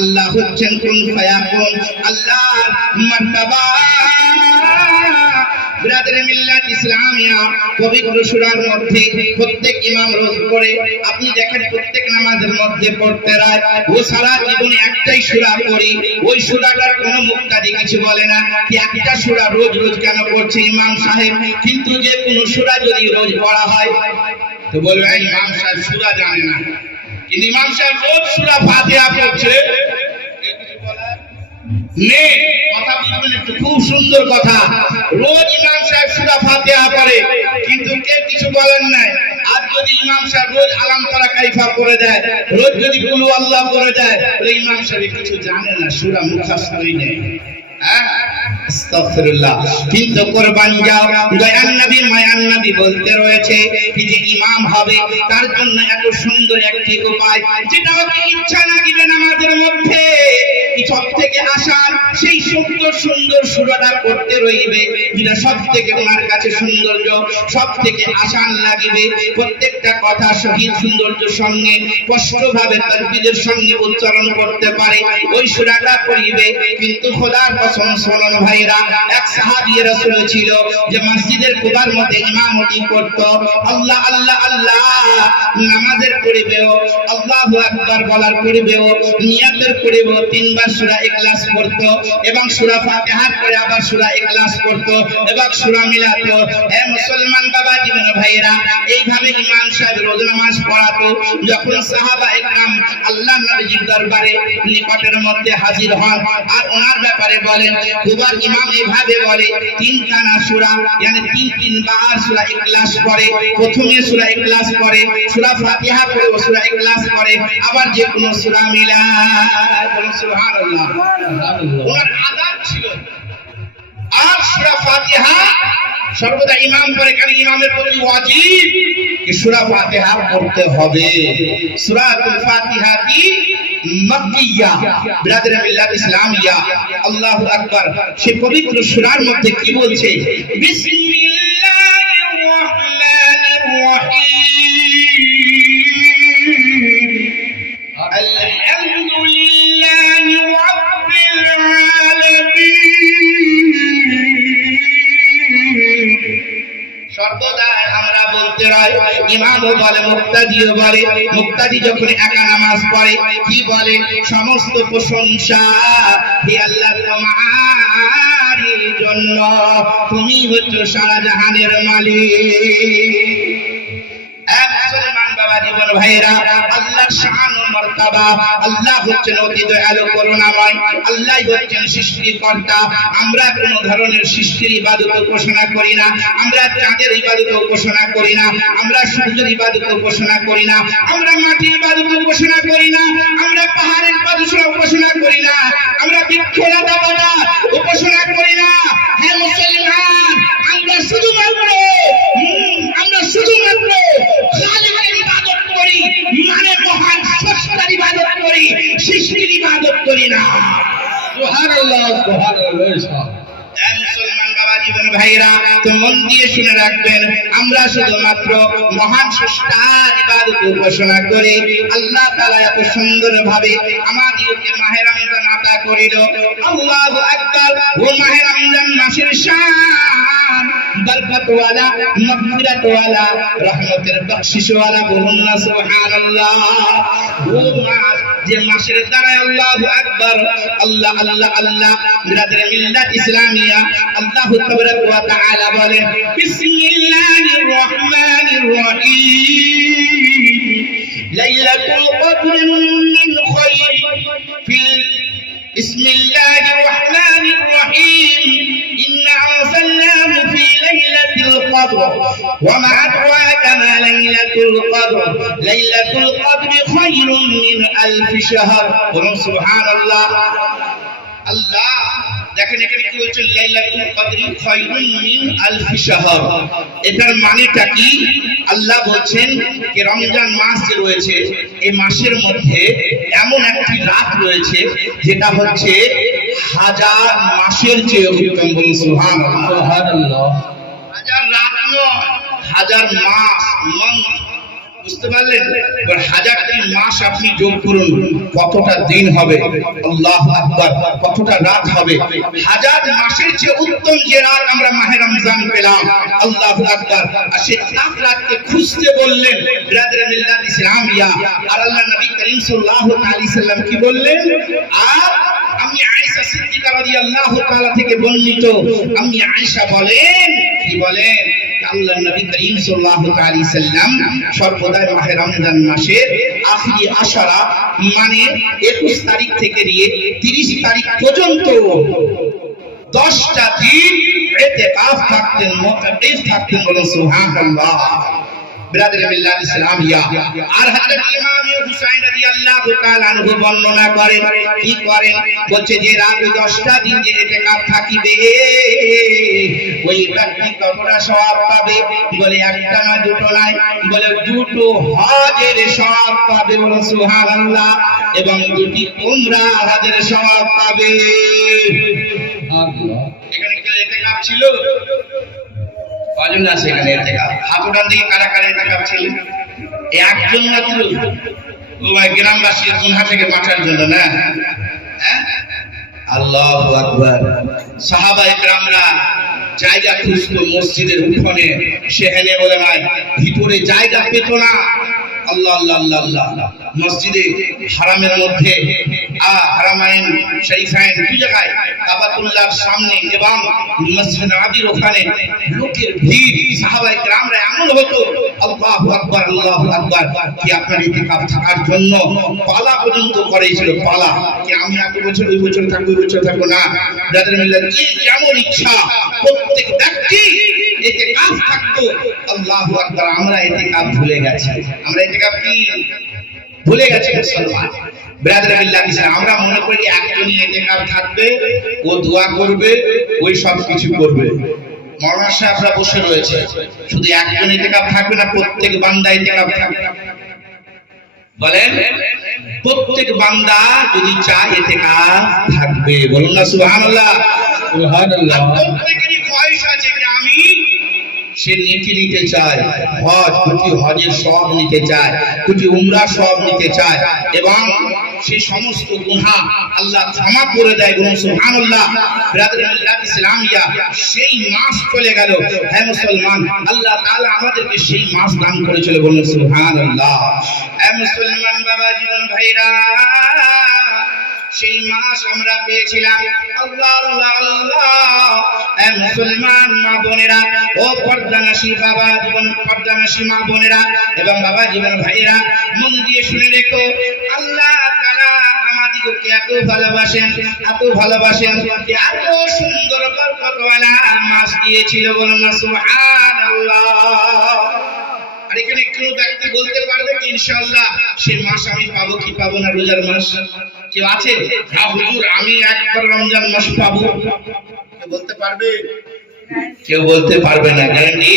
আল্লাহ হচ্ছেন কুন ফায়াকুন, আল্লাহর মার্তাবা। বিরাদরে মিল্লাত ইসলামিয়া পবিত্র সূরার মধ্যে প্রত্যেক ইমাম রোজ পড়ে, আপনি দেখেন প্রত্যেক নামাজের মধ্যে পড়তে রায়, ও সারা জীবনে একটাই সূরা পড়ি, ওই সূরাটার কোনো মুক্তাদি কিছু বলে না কি একটা সূরা রোজ রোজ কেন পড়ছে ইমাম সাহেব। কিন্তু যে কোনো সূরা যদি রোজ পড়া হয় তো বলবে ইমাম সাহেব সূরা জানে না, কিন্তু ইমাম সাহেব রোজ সূরা ফাতিহা পড়ছে। কথা বুঝবেন একটু, খুব সুন্দর কথা। রোজ ইমাম সাহেব সূরা ফাতিহা পড়ে কিন্তু কেউ কিছু বলেন নাই। আর যদি ইমাম সাহেব রোজ আলাম তারা কাইফা করে দেয়, রোজ যদি কুলু আল্লাহ করে দেয়, তাহলে ইমাম সাহেব কিছু জানে না, সূরা মুখাস্তই নেই। আস্তাগফিরুল্লাহ। কিন্তু কুরবান যাও, দয়ার নবী মায়ার নবী বলতে রয়েছে কি যে ইমাম হবে তার জন্য এত সুন্দর একটি উপায়, যেটা ওকে ইচ্ছা লাগিবে নামাজের মধ্যে সব থেকে আসান সেই সুন্দর সুন্দর সূরাটা পড়তে রইবে, যেটা সব থেকে ওনার কাছে সৌন্দর্য, সব থেকে আসান লাগিবে। প্রত্যেকটা কথা শহীদ সৌন্দর্যের সঙ্গে স্পষ্টভাবে তাকবীরের সঙ্গে উচ্চারণ করতে পারে, ওই সূরাটা পড়িবে। কিন্তু খোদার কসম শুনুন ভাইরা, এক সাহাবী রাসূল ছিল যে মসজিদের কুবার মধ্যে ইমামতি করত, আল্লাহ আল্লাহ আল্লাহ নামাজের পড়িবেও, আল্লাহু আকবার বলার পড়িবেও, নিয়াতের পড়িবেও তিনবার সূরা ইখলাস পড়তো এবং সূরা ফাতিহার পরে আবার সূরা ইখলাস পড়তো এবং সূরা মিলাতো। হে মুসলমান বাবা জীবন ভাইরা, এইভাবে ইমাম সাহেব রোজ নামাজ পড়াতো। যখন সাহাবা একরাম আল্লাহর নবীর দরবারে নিকটের মধ্যে হাজির হন আর ওনার ব্যাপারে বলেন, কুবার ইমাম এইভাবে বলে তিনখানা সূরা, মানে তিন বার সূরা ইখলাস পড়ে, প্রথমে সূরা ইখলাস পড়ে, সূরা ফাতিহা পড়ে, সূরা ইখলাস পড়ে, আবার যে কোনো সূরা মিলায়। সুবহানাল্লাহ। ওনার আদাব ছিল। আর সূরা ফাতিহা সর্বদা ইমাম পড়ে, কারণ ইমামের প্রতি ওয়াজিব কি সূরা ফাতিহা পড়তে হবে। সূরাতুল ফাতিহা কি মাক্কিয়া, বিরাদরে মিল্লাত ইসলামিয়া। আল্লাহু আকবার। সেই পবিত্র সূরার মধ্যে কি বলছে? বিসমিল্লাহির রাহমানির রহিম, আলহামদুলিল্লাহি রাব্বিল আলামিন। সর্বদা আমরা বলতে রাই, ইমামও বলে, মুক্তাদিও বলে। মুক্তাদি যখন একা নামাজ পড়ে কি বলে? সমস্ত প্রশংসা হে আল্লাহ তোমারই জন্য, তুমি হচ্ছো সারা জাহানের মালিক। মুসলমান বাবা জীবন ভাইরা, আল্লাহর শান ও মর্তবা, আল্লাহ হচ্ছেন অতি দয়ালু করুণাময়, আল্লাহ হচ্ছেন সৃষ্টিকর্তা। আমরা কোন ধরনের সৃষ্টির ইবাদত ঘোষণা করি না, আমরা চাঁদের ইবাদত ঘোষণা করি না, আমরা সূর্যের ইবাদত ঘোষণা করি না, আমরা মাটির ইবাদত ঘোষণা করি না, আমরা পাহাড়ের ইবাদত ঘোষণা করি না, আমরা বৃক্ষলতা উপাসনা করি না। হে মুসলমান, আমরা শুধুমাত্র খালিকের ইবাদত করি, মানে মহান স্রষ্টার ইবাদত করি, সৃষ্টির ইবাদত করি না। সুবহানাল্লাহ, সুবহানাল্লাহ। মুসলমান বাবা জীবন ভাইরা, তো মন দিয়ে শুনে রাখবেন, আমরা শুধুমাত্র মহান স্রষ্টার ইবাদত ঘোষণা করি। আল্লাহ তাআলা এত সুন্দর ভাবে আমাদেরকে মাহে রমজান আতা করিল। আল্লাহু আকবার। ও মাহে রমজান মাসের শান বরকত ওয়ালা, মাগফিরাত ওয়ালা, রহমতের বখশিশ ওয়ালা, বলুন না সুবহানাল্লাহ। ও মাস যে মাসের দ্বারা আল্লাহু আকবার, আল্লাহ আল্লাহ আল্লাহ। বিরাদরে মিল্লাত ইসলামিয়া, আল্লাহু তাবারাক ওয়া তাআলা বলেন, বিসমিল্লাহির রহমানির রহিম, লাইলাতুল কদর মিন খায়র ফিল বিসমিল্লাহির রহমানির রহিম, ইন্না আনজালনাহু ফি লাইলাতিল কদর ওয়া মা আদরাকা মা লাইলাতুল কদর, লাইলাতুল কদর খায়রুম মিন আলফি শাহর। বলুন সুবহানাল্লাহ। আল্লাহ দেখেন এখানে কি বলছেন, লাইলাতুল কদর খায়রুম মিন আলফি শাহর। এটার মানেটা কি? আল্লাহ বলছেন যে রমজান মাস যে রয়েছে, এই মাসের মধ্যে এমন একটি রাত রয়েছে যেটা হচ্ছে হাজার মাসের চেয়ে উত্তম। বলুন সুবহানাল্লাহ। হাজার রাত নয়, হাজার মাস। বুঝতে পারলেন? এবার 1000টি মাস আপনি যোগ করুন, কতটা দিন হবে? আল্লাহু আকবার, কতটা রাত হবে? 1000 মাসের চেয়ে উত্তম যে রাত আমরা মাহে রমজান পেলাম। আল্লাহু আকবার। আর সেই রাতকে খুঁজতে বললেন বিরাদরে মিল্লাত ইসলামিয়া। আর আল্লাহ নবী করিম সাল্লাল্লাহু আলাইহি সাল্লাম কি বললেন? আর আমি আয়েশা সিদ্দিকা রাদিয়াল্লাহু তাআলা থেকে বর্ণিত, আমি আয়েশা বলেন, কি বলেন? আল্লাহ নবী করিম সাল্লাল্লাহু আলাইহি সাল্লাম সর্বদা মাহে রমজান মাসের আখিরি আশারা মানে 21 তারিখ থেকে নিয়ে 30 তারিখ পর্যন্ত 10টা দিন ইতিকাফ থাকতেন, মুতাকিফ থাকতেন। বলেন সুবহানাল্লাহ। বিরাদরে মিল্লাত ইসলামিয়া। আর হযরত ইমাম হুসাইন রাদিয়াল্লাহু তাআলা আনহু বর্ণনা করেন, কি করেন? বলছে যে রাত 10টা দিন যে ইতিকাফ থাকিবে ওই ব্যক্তি কতটা সওয়াব পাবে? বলে একটা না, দুটো নয়, বলে 2টো হজের সওয়াব পাবে। বলেন সুবহানাল্লাহ। এবং 2টি উমরা হজের সওয়াব পাবে। আল্লাহ। এখানে কি ইতিকাফ ছিল? কজন আছে এখানে ইতিকাফ? হাত উঠান দিকে, কারা কারা ইতিকাফ ছিল? একজন মাত্র। ও ভাই, গ্রামবাসীর গুনাহ থেকে বাঁচার জন্য না? হ্যাঁ, আল্লাহু আকবার। সাহাবায়ে কেরামরা জায়গা খুঁজতো মসজিদের উঠোনে, সেখানে বলে নাই ভিতরে জায়গা পেত না। আল্লাহ আল্লাহ আল্লাহ আল্লাহ। মসজিদে হারামের মধ্যে হারামাইন শরীফাইন দুই জায়গায়, কাবাতুল্লাহর সামনে এবং মসজিদ নববীর ওখানে লোকের ভিড়। সাহাবায়ে কেরামরা এমন হতো, আল্লাহু আকবার আল্লাহু আকবার, কি আপনার ইতিকাফ থাকার জন্য পালা পর্যন্ত করেছিল। পালা কি আমি এক বছর, 2 বছর থাকবো, 2 বছর থাকবো না। যাদের মিল্লাত যে যেমন ইচ্ছা প্রত্যেক ব্যক্তি ইতিকাফ থাকতো। আল্লাহু আকবার। আমরা ইতিকাফ ভুলে গেছি। আমরা ইতিকাফ কি ভুলে গেছি মুসলমান। বিরাদরে মিল্লাত ইসলাম, আমরা মনে করি একজনই ইতিকাফ থাকবে, ও দোয়া করবে, ওই সব কিছু করবে। মাওলানা সাহেবরা বসে রয়েছে, শুধু একজন ইতিকাফ থাকবে না, প্রত্যেক বান্দা ইতিকাফ থাকবে। বলেন, প্রত্যেক বান্দা যদি চায় ইতিকাফ থাকবে। বলুন না সুবহানাল্লাহ। সুবহানাল্লাহ। প্রত্যেকেরই ফয়স আছে যে আমি সে নেকি নিতে চায়, হজ, দুটি হজের সওয়াব নিতে চায়, দুটি উমরা সওয়াব নিতে চায়, এবং সেই সমস্ত গুনাহ আল্লাহ ক্ষমা করে দেয়। বলুন সুবহানাল্লাহ। বিরাদরে মিল্লাত ইসলামিয়া, সেই মাস চলে গেল। হে মুসলমান, আল্লাহ তাআলা আমাদেরকে সেই মাস দান করেছিল। বলুন সুবহানাল্লাহ। হে মুসলমান বাবা জীবন ভাইরা, সেই মাস আমরা পেয়েছিলাম। আল্লাহ আল্লাহ আল্লাহ। হে মুসলমান মা বোনেরা, ও পর্দানাশী বাবা জীবন, পর্দানাশী মা বোনেরা এবং বাবা জীবন ভাইরা, মন দিয়ে শুনে রেখো, আল্লাহ তাআলা আমাদেরকে এত ভালোবাসেন, এত ভালোবাসেন, এত সুন্দর বরকতওয়ালা মাস দিয়েছিল। বলুন না সুবহানাল্লাহ। আর এখানে কোন ব্যক্তি বলতে পারবে কি ইনশাআল্লাহ সেই মাস আমি পাবো কি পাবো না? রোজার মাস কেউ আছে? হ্যাঁ হুজুর, আমি একবার রমজান মাস পাবো। কেউ বলতে পারবে? কেউ বলতে পারবে না, গ্যারান্টি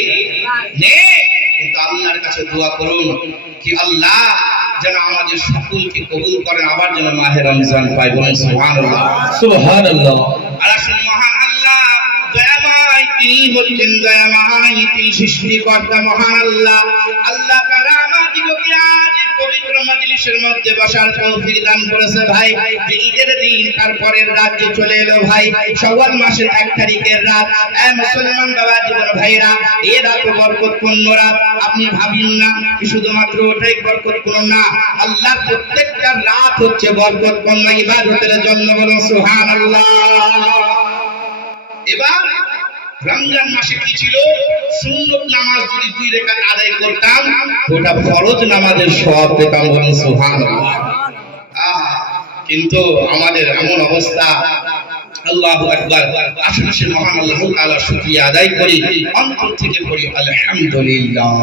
নেই। কিন্তু আল্লাহর কাছে দোয়া করুন কি আল্লাহ যেন আমাদের সকলকে কবুল করেন, আবার যেন মাহে রমজান পাই। বলেন সুবহানাল্লাহ। সুবহানাল্লাহ। আর আসুন, মহান আল্লাহ দয়াময়, তিনি হচ্ছেন দয়াময়, তিনি সৃষ্টিকর্তা। মহান আল্লাহ, আল্লাহ তাআলা আমাদেরকে আজ পবিত্র মজলিসের মধ্যে বসার তৌফিক দান করেছে। ভাই, যে ঈদের দিন তারপরের রাত যে চলে এলো ভাই, শাওয়াল মাসের 1 তারিখের রাত। এ মুসলমান বাবা জীবন ভাইরা, এই রাত বরকতপূর্ণ রাত। আপনি ভাবিন না শুধুমাত্র ওটাই বরকতপূর্ণ না, আল্লাহর প্রত্যেকটা রাত হচ্ছে বরকতপূর্ণ ইবাদতের জন্য। বলুন সুবহানাল্লাহ। এবার রমজান মাসে কি ছিল? সুন্নত নামাজ যদি 2 রাকাত আদায় করতাম, ওটা ফরজ নামাজের সওয়াব পেতাম। বলুন সুবহানাল্লাহ। কিন্তু আমাদের এমন অবস্থা, আল্লাহু আকবার। আসলে সে মহান আল্লাহ তাআলার শুকরিয়া আদায় করি, অন্তর থেকে করি আলহামদুলিল্লাহ,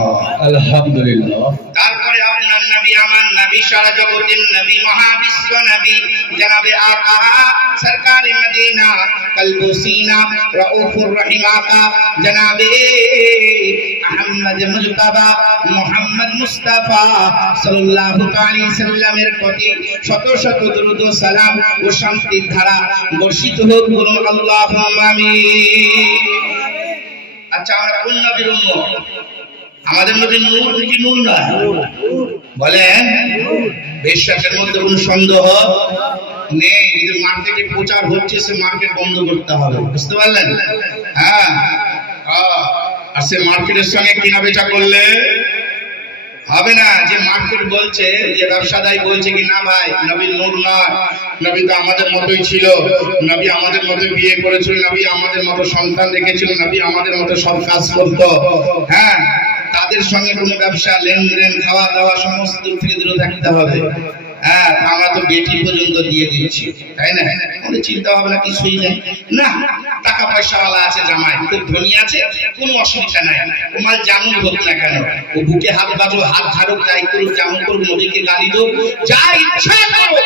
আলহামদুলিল্লাহ। তারপরে আপনার নবী, আমার নবী, সারা জগতের নবী, মহাবিশ্ব নবী জনাবে আকা সরকারে মদিনা কলবু সিনা রাউফুর রহিম আকা জনাবে আহমদ মুজতবা মুহাম্মদ মুস্তাফা সাল্লাল্লাহু আলাইহি সাল্লামের প্রতি শত শত দরুদ ও সালাম ও শান্তির ধারা বর্ষিত হোক। বলুন আল্লাহুম্মা আমিন। আচ্ছা, আমরা কোন নবীর উম্মত? আমাদের মধ্যে নূর কি নূর না বলেন? বিশ্বাসের মধ্যে কোনো সন্দেহ নেই। যদি মার্কেটে প্রচার হচ্ছে, সে মার্কেট বন্ধ করতে হবে, বুঝতে পারলেন? হ্যাঁ, আর সে মার্কেটের সঙ্গে কিনা বেচা করলে হবে না। যে মার্কেট বলছে, যে ব্যবসাদার বলছে কি না ভাই নবী নূর নয়, নবী তো আমাদের মতোই ছিল, নবী আমাদের মতো বিয়ে করেছিল, নবী আমাদের মতো সন্তান রেখেছিল, নবী আমাদের মতো সব কাজ করতো, হ্যাঁ, তাদের সঙ্গে কোনো ব্যবসা লেনদেন খাওয়া দাওয়া সমস্ত থেকে দূরে থাকতে হবে। হ্যাঁ, আমরা তো বেটি পর্যন্ত দিয়ে দিচ্ছি, তাই না? আমাদের চিন্তা ভাবনা কিছুই নেই। না, টাকা পয়সাওয়ালা আছে, জামাই খুব ধনী আছে, কোনো অসুবিধা নাই, ও মাল যেমন হোক না কেন, ও বুকে হাত বাজো, হাত ঝাড়ুক, যাই করুক, যেমন করুক, নদীকে গালি দো, যা ইচ্ছা করো,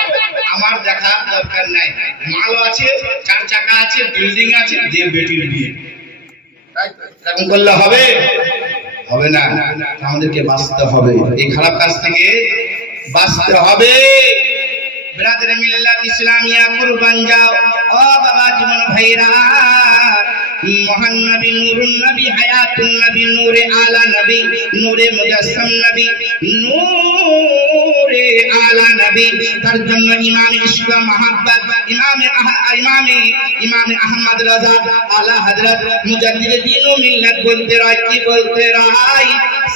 আমার দেখার দরকার নাই। মালও আছে, 4 চাকা আছে, বিল্ডিং আছে, দিয়ে বেটির বিয়ে। এরকম করলে হবে? হবে না। আমাদেরকে বাঁচতে হবে, এই খারাপ কাজ থেকে বাঁচতে হবে। ব্রাদারে মিল্লাত ইসলামিয়া কুরবান যাও ও বাবা জীবন ভাইরা। মহান নবী, নূরুন নবী, হায়াতুন নবী, নূরে আলা নবী, নূরে মুজাসসাম নবী, নূরে আলা নবী, তার জন্য ইমাম ইশক মাহাব্বত, ইমাম আহমদ রাজা আলা হযরত মুজাদ্দিদ দ্বীন ও মিল্লাত বলতে রয়, কি বলতে রয়?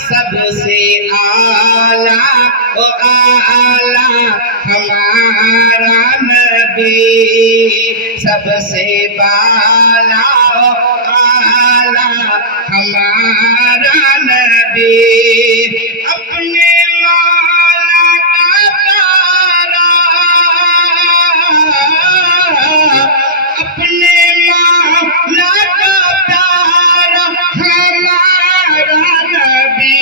सबसे आला ओ आला हमारा नबी, सबसे बाला ओ आला हमारा नबी, अपने मौला का प्यारा, अपने मौला का प्यारा हमारा नबी,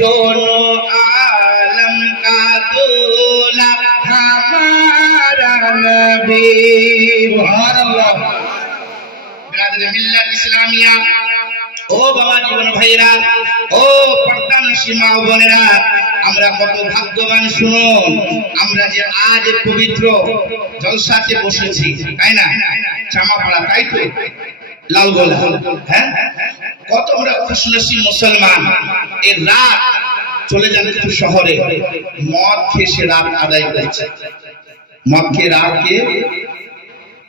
दोनों आलम का दूल्हा हमारा नबी। सुभान अल्लाह। बिरादर मिल्लत इस्लामिया ও বাবা জীবন ভাইরা, ও পর্দানশী মা বোনেরা, আমরা কত ভাগ্যবান শুনুন, আমরা যে আজ পবিত্র জলসাতে বসেছি, তাই না? চামাপাড়া, তাই তো? লালগোলা, হ্যাঁ, কত আমরা খুশনসিব মুসলমান। এই রাত চলে যান একটু শহরে, মদ খেয়ে সে রাত আদায় করছে, মদ খেয়ে রাতকে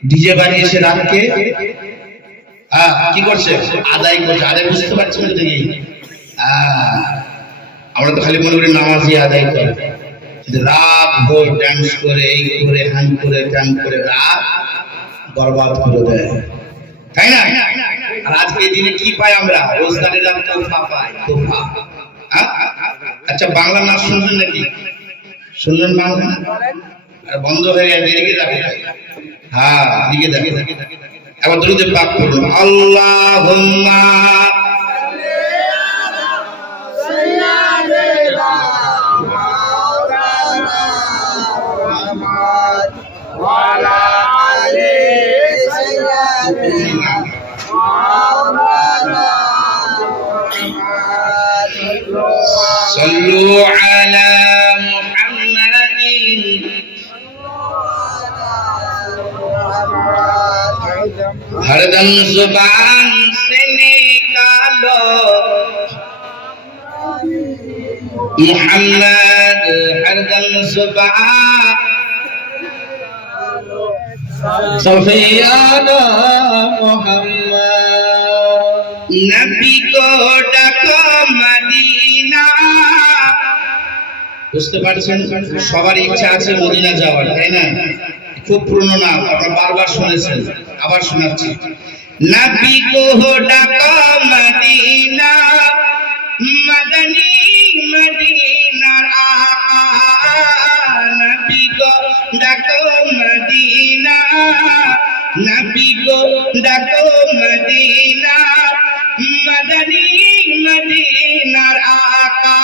ডিজে বানিয়ে সে রাতকে কি করছে? আদায় করছে। আদায় বুঝতে পারছি না দেখি, আমরা তো খালি মনে করি নামাজি আদায় করে, রাত ভোর ডান্স করে, এই করে, হ্যান করে, ত্যান করে রাত বরবাদ করে দেয়, তাই না? আর আজকে এই দিনে কি পাই আমরা? রোজগারের রাত তোফা পাই, তোফা। আচ্ছা, বাংলা নাচ শুনবেন নাকি? শুনবেন বাংলা? আর বন্ধ হয়ে গেছে, এদিকে দেখে, হ্যাঁ এদিকে দেখে। এবার দরুদে পাক পড়ুন, আল্লাহুম্মা صلوا على محمد हरदम जुबान से निकालो मोहम्मद, हरदम जुबान सफियाना मोहम्मद, नबी को डाको मदीना। বুঝতে পারছেন? সবার ইচ্ছা আছে মদিনা যাওয়ার, তাই না? খুব পুরনো নাম, আপনারা বারবার শুনেছেন, আবার শোনাচ্ছি। নবী কো ডাকো মদিনা, মদনী মদিনার আকা, নবী কো ডাকো মদিনা, নবী কো ডাকো মদিনা, মদনী মদিনার আকা।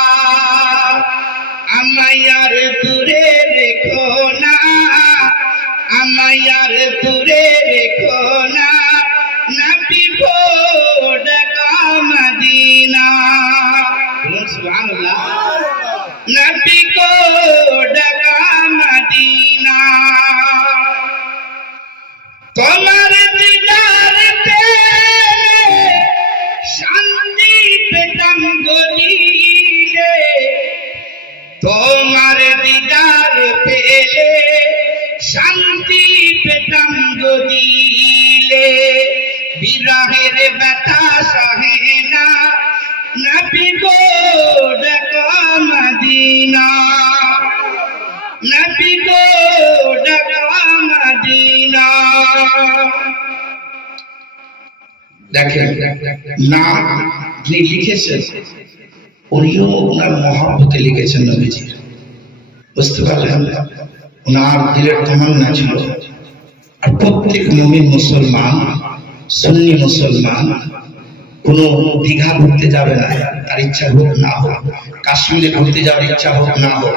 আমায়ার দূরে রেখো না, আমায়ার দূরে রেখো না, নবী কো ডাকা মদিনা। সুবহানাল্লাহ। নবী কো ডাকা মদিনা, তোমার দিদারতে শান্তি নবী গো ডাকো মদিনা, নবী গো ডাকো মদিনা। দেখেন না, যিনি লিখেছেন উনিও ওনার মহব্বতে লিখেছেন নবীজি, বুঝতে পারলেন? ওনার দিলের তামান্না ছিল। আর প্রত্যেক মুমিন মুসলমান, সুন্নি মুসলমান কোনো দীঘা ঘুরতে যাবে না, তার ইচ্ছা হোক না হোক, কাশ্মীরে ঘুরতে যাওয়ার ইচ্ছা হোক না হোক,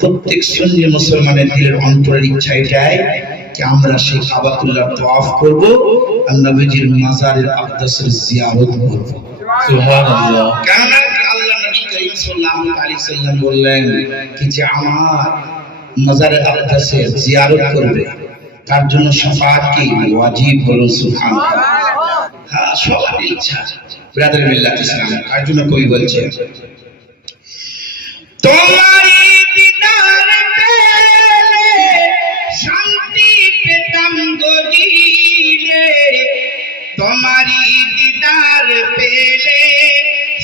প্রত্যেক সুন্নি মুসলমানের দিলের অন্তরের ইচ্ছা এটাই যে আমরা সেই কাবাতুল্লাহ তাওয়াফ করব আর নবীজির মাজারের আকদাসের জিয়ারত করব। সুবহানাল্লাহ। কেননা আল্লাহ নবী করিম সাল্লাল্লাহু আলাইহি সাল্লাম বললেন কি যে আমার মাজারে আকদাসের জিয়ারত করবে তার জন্য শাফাআত কি ওয়াজিব, বলুন সুবহানাল্লাহ। হ্যাঁ, সবার ইচ্ছা। ব্রাদার মিল্লাত ইসলাম, তার জন্য কবি বলছে তোমারি দিদার পেলে শান্তি পেতাম গদিলে, তোমারি দিদার পেলে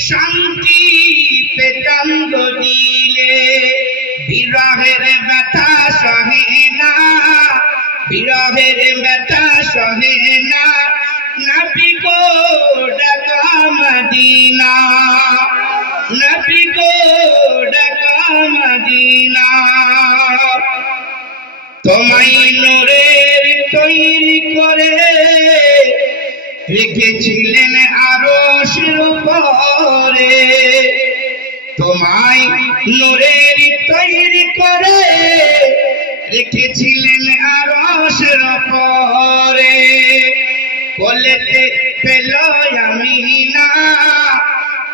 শান্তি পেতাম গদিলে, বিরহের ব্যথা সহে না, বিরহের ব্যথা সহে না, নবী গো ডাকো মদিনা, নবী গো ডাকো মদিনা। তোমায় নূরের তৈরি করে রেখেছিলেন আরশের উপরে, তোমায় নূরের তৈরি করে রেখেছিলেন আরশের উপরে, কোলেতে পেল আমিনা,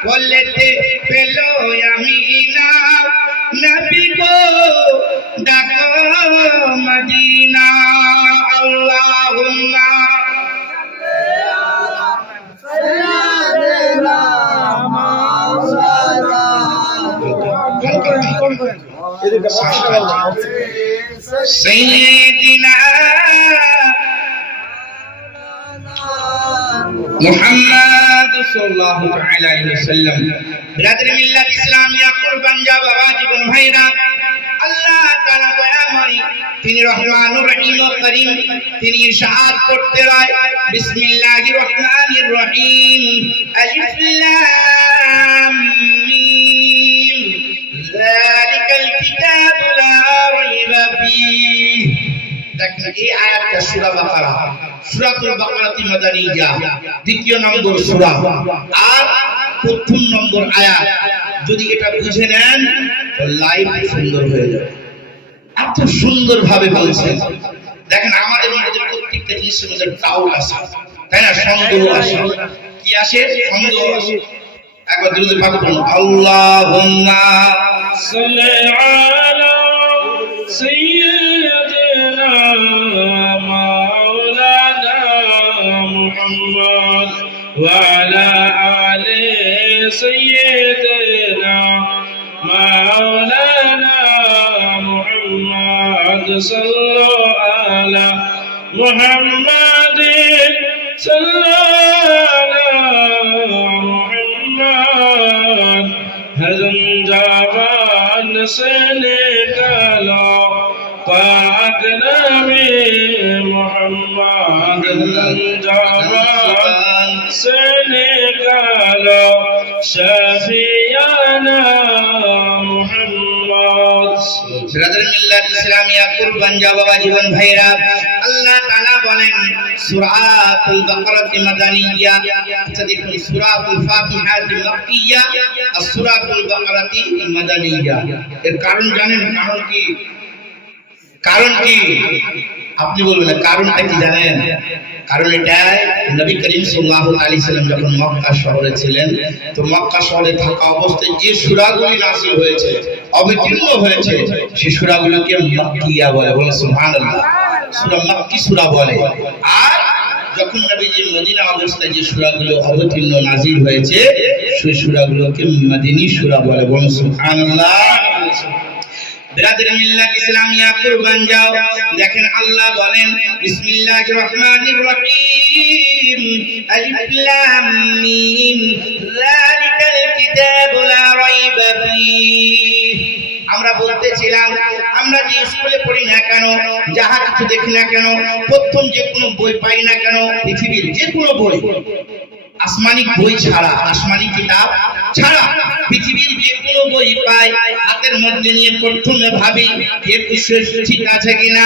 কোলেতে পেল আমিনা, নবী গো ডাকো মদিনা। আল্লাহুম্মা সাল্লিনা মাওলানা সাইয়্যিদিনা মুহাম্মদ সাল্লাল্লাহু আলাইহি ওয়াসাল্লাম। ব্রাদার মিল্লাত ইসলামিয়া কুরবান যা বাবা জীবন ভাইরা, আল্লাহ তাআলা দয়াময়, তিনি রহমানুর রহিম ও করিম, তিনি ইরশাদ করতে রয় বিসমিল্লাহির রহমানির রহিম, আলিফ লাম মিম, যালিকাল কিতাবু লা রাইবা ফীহ। দেখেন এই আয়াতটা সূরা বাকারা, সূরাতুল বাকারাতি মাদানিয়া, দ্বিতীয় নম্বর সূরা আর প্রথম নম্বর আয়াত। যদি এটা বুঝে নেন তো লাইফ সুন্দর হয়ে যাবে। এত সুন্দর ভাবে বলছে। দেখেন আমাদের মধ্যে প্রত্যেকটা জিনিসের মধ্যে ডাউট আছে, তাই না? সন্দেহ আসে। কি আসে? সন্দেহ আসে। একবার দ্রুত পাঠ করুন, আল্লাহুম্মা সাল্লি আলা সাইয়্যিদিনা মাওলানা মুহাম্মদ ওয়া আলা আলি সাইয়্যিদিনা মাওলানা মুহাম্মদ সাল্লাল্লাহু আলা মুহাম্মাদিন সাল্লাল্লাহু মুহাম্মদ হযম জাবান से निकालो पाक नबी मुहम्मद, जबान से निकालो शफियाना मुहम्मद। ব্রাদার মিল্লাত ইসলামিয়া কুরবান যা বাবা জীবন ভাইরা, আল্লাহ তাআলা বলেন সূরাতুল বাকারাতি মাদানিয়া। আচ্ছা দেখুন, সূরাতুল ফাতিহা মাক্কিয়া আর সূরাতুল বাকারাতি মাদানিয়া, এর কারণ জানেন? কারণ কি? কারণ কি? আপনি বলবেন কারণটা কি জানেন? কারণ এটাই, নবী করিম সাল্লাল্লাহু আলাইহি সাল্লাম যখন মক্কা শহরে ছিলেন, তো মক্কা শহরে থাকা অবস্থায় যে সূরাগুলি নাযিল হয়েছে, অবতীর্ণ হয়েছে, সেই সূরাগুলোকে মাক্কিয়া বলে। বলে সুবহানাল্লাহ। সূরা মাক্কি সূরা বলে। আর যখন নবীজি মদিনা অবস্থায় যে সূরাগুলো অবতীর্ণ নাযিল হয়েছে, সেই সূরাগুলোকে মদিনী সূরা বলে। বলে সুবহানাল্লাহ। ব্রাদার মিল্লাত ইসলামিয়া কুরবান যাও, দেখেন আল্লাহ বলেন বিসমিল্লাহির রহমানির রহিম, আলিফ লাম মিম, যালিকাল আমরা বলতেছিলাম, আমরা যে স্কুলে পড়ি না কেন, যাহা কিছু দেখি না কেন, প্রথম যে কোনো বই পাই না কেন, পৃথিবীর যে কোনো বই, আসমানি বই ছাড়া, আসমানি কিতাব ছাড়া পৃথিবীর যে কোনো বই পাই, হাতের মধ্যে নিয়ে প্রথমে ভাবি এর ঠিক আছে কিনা,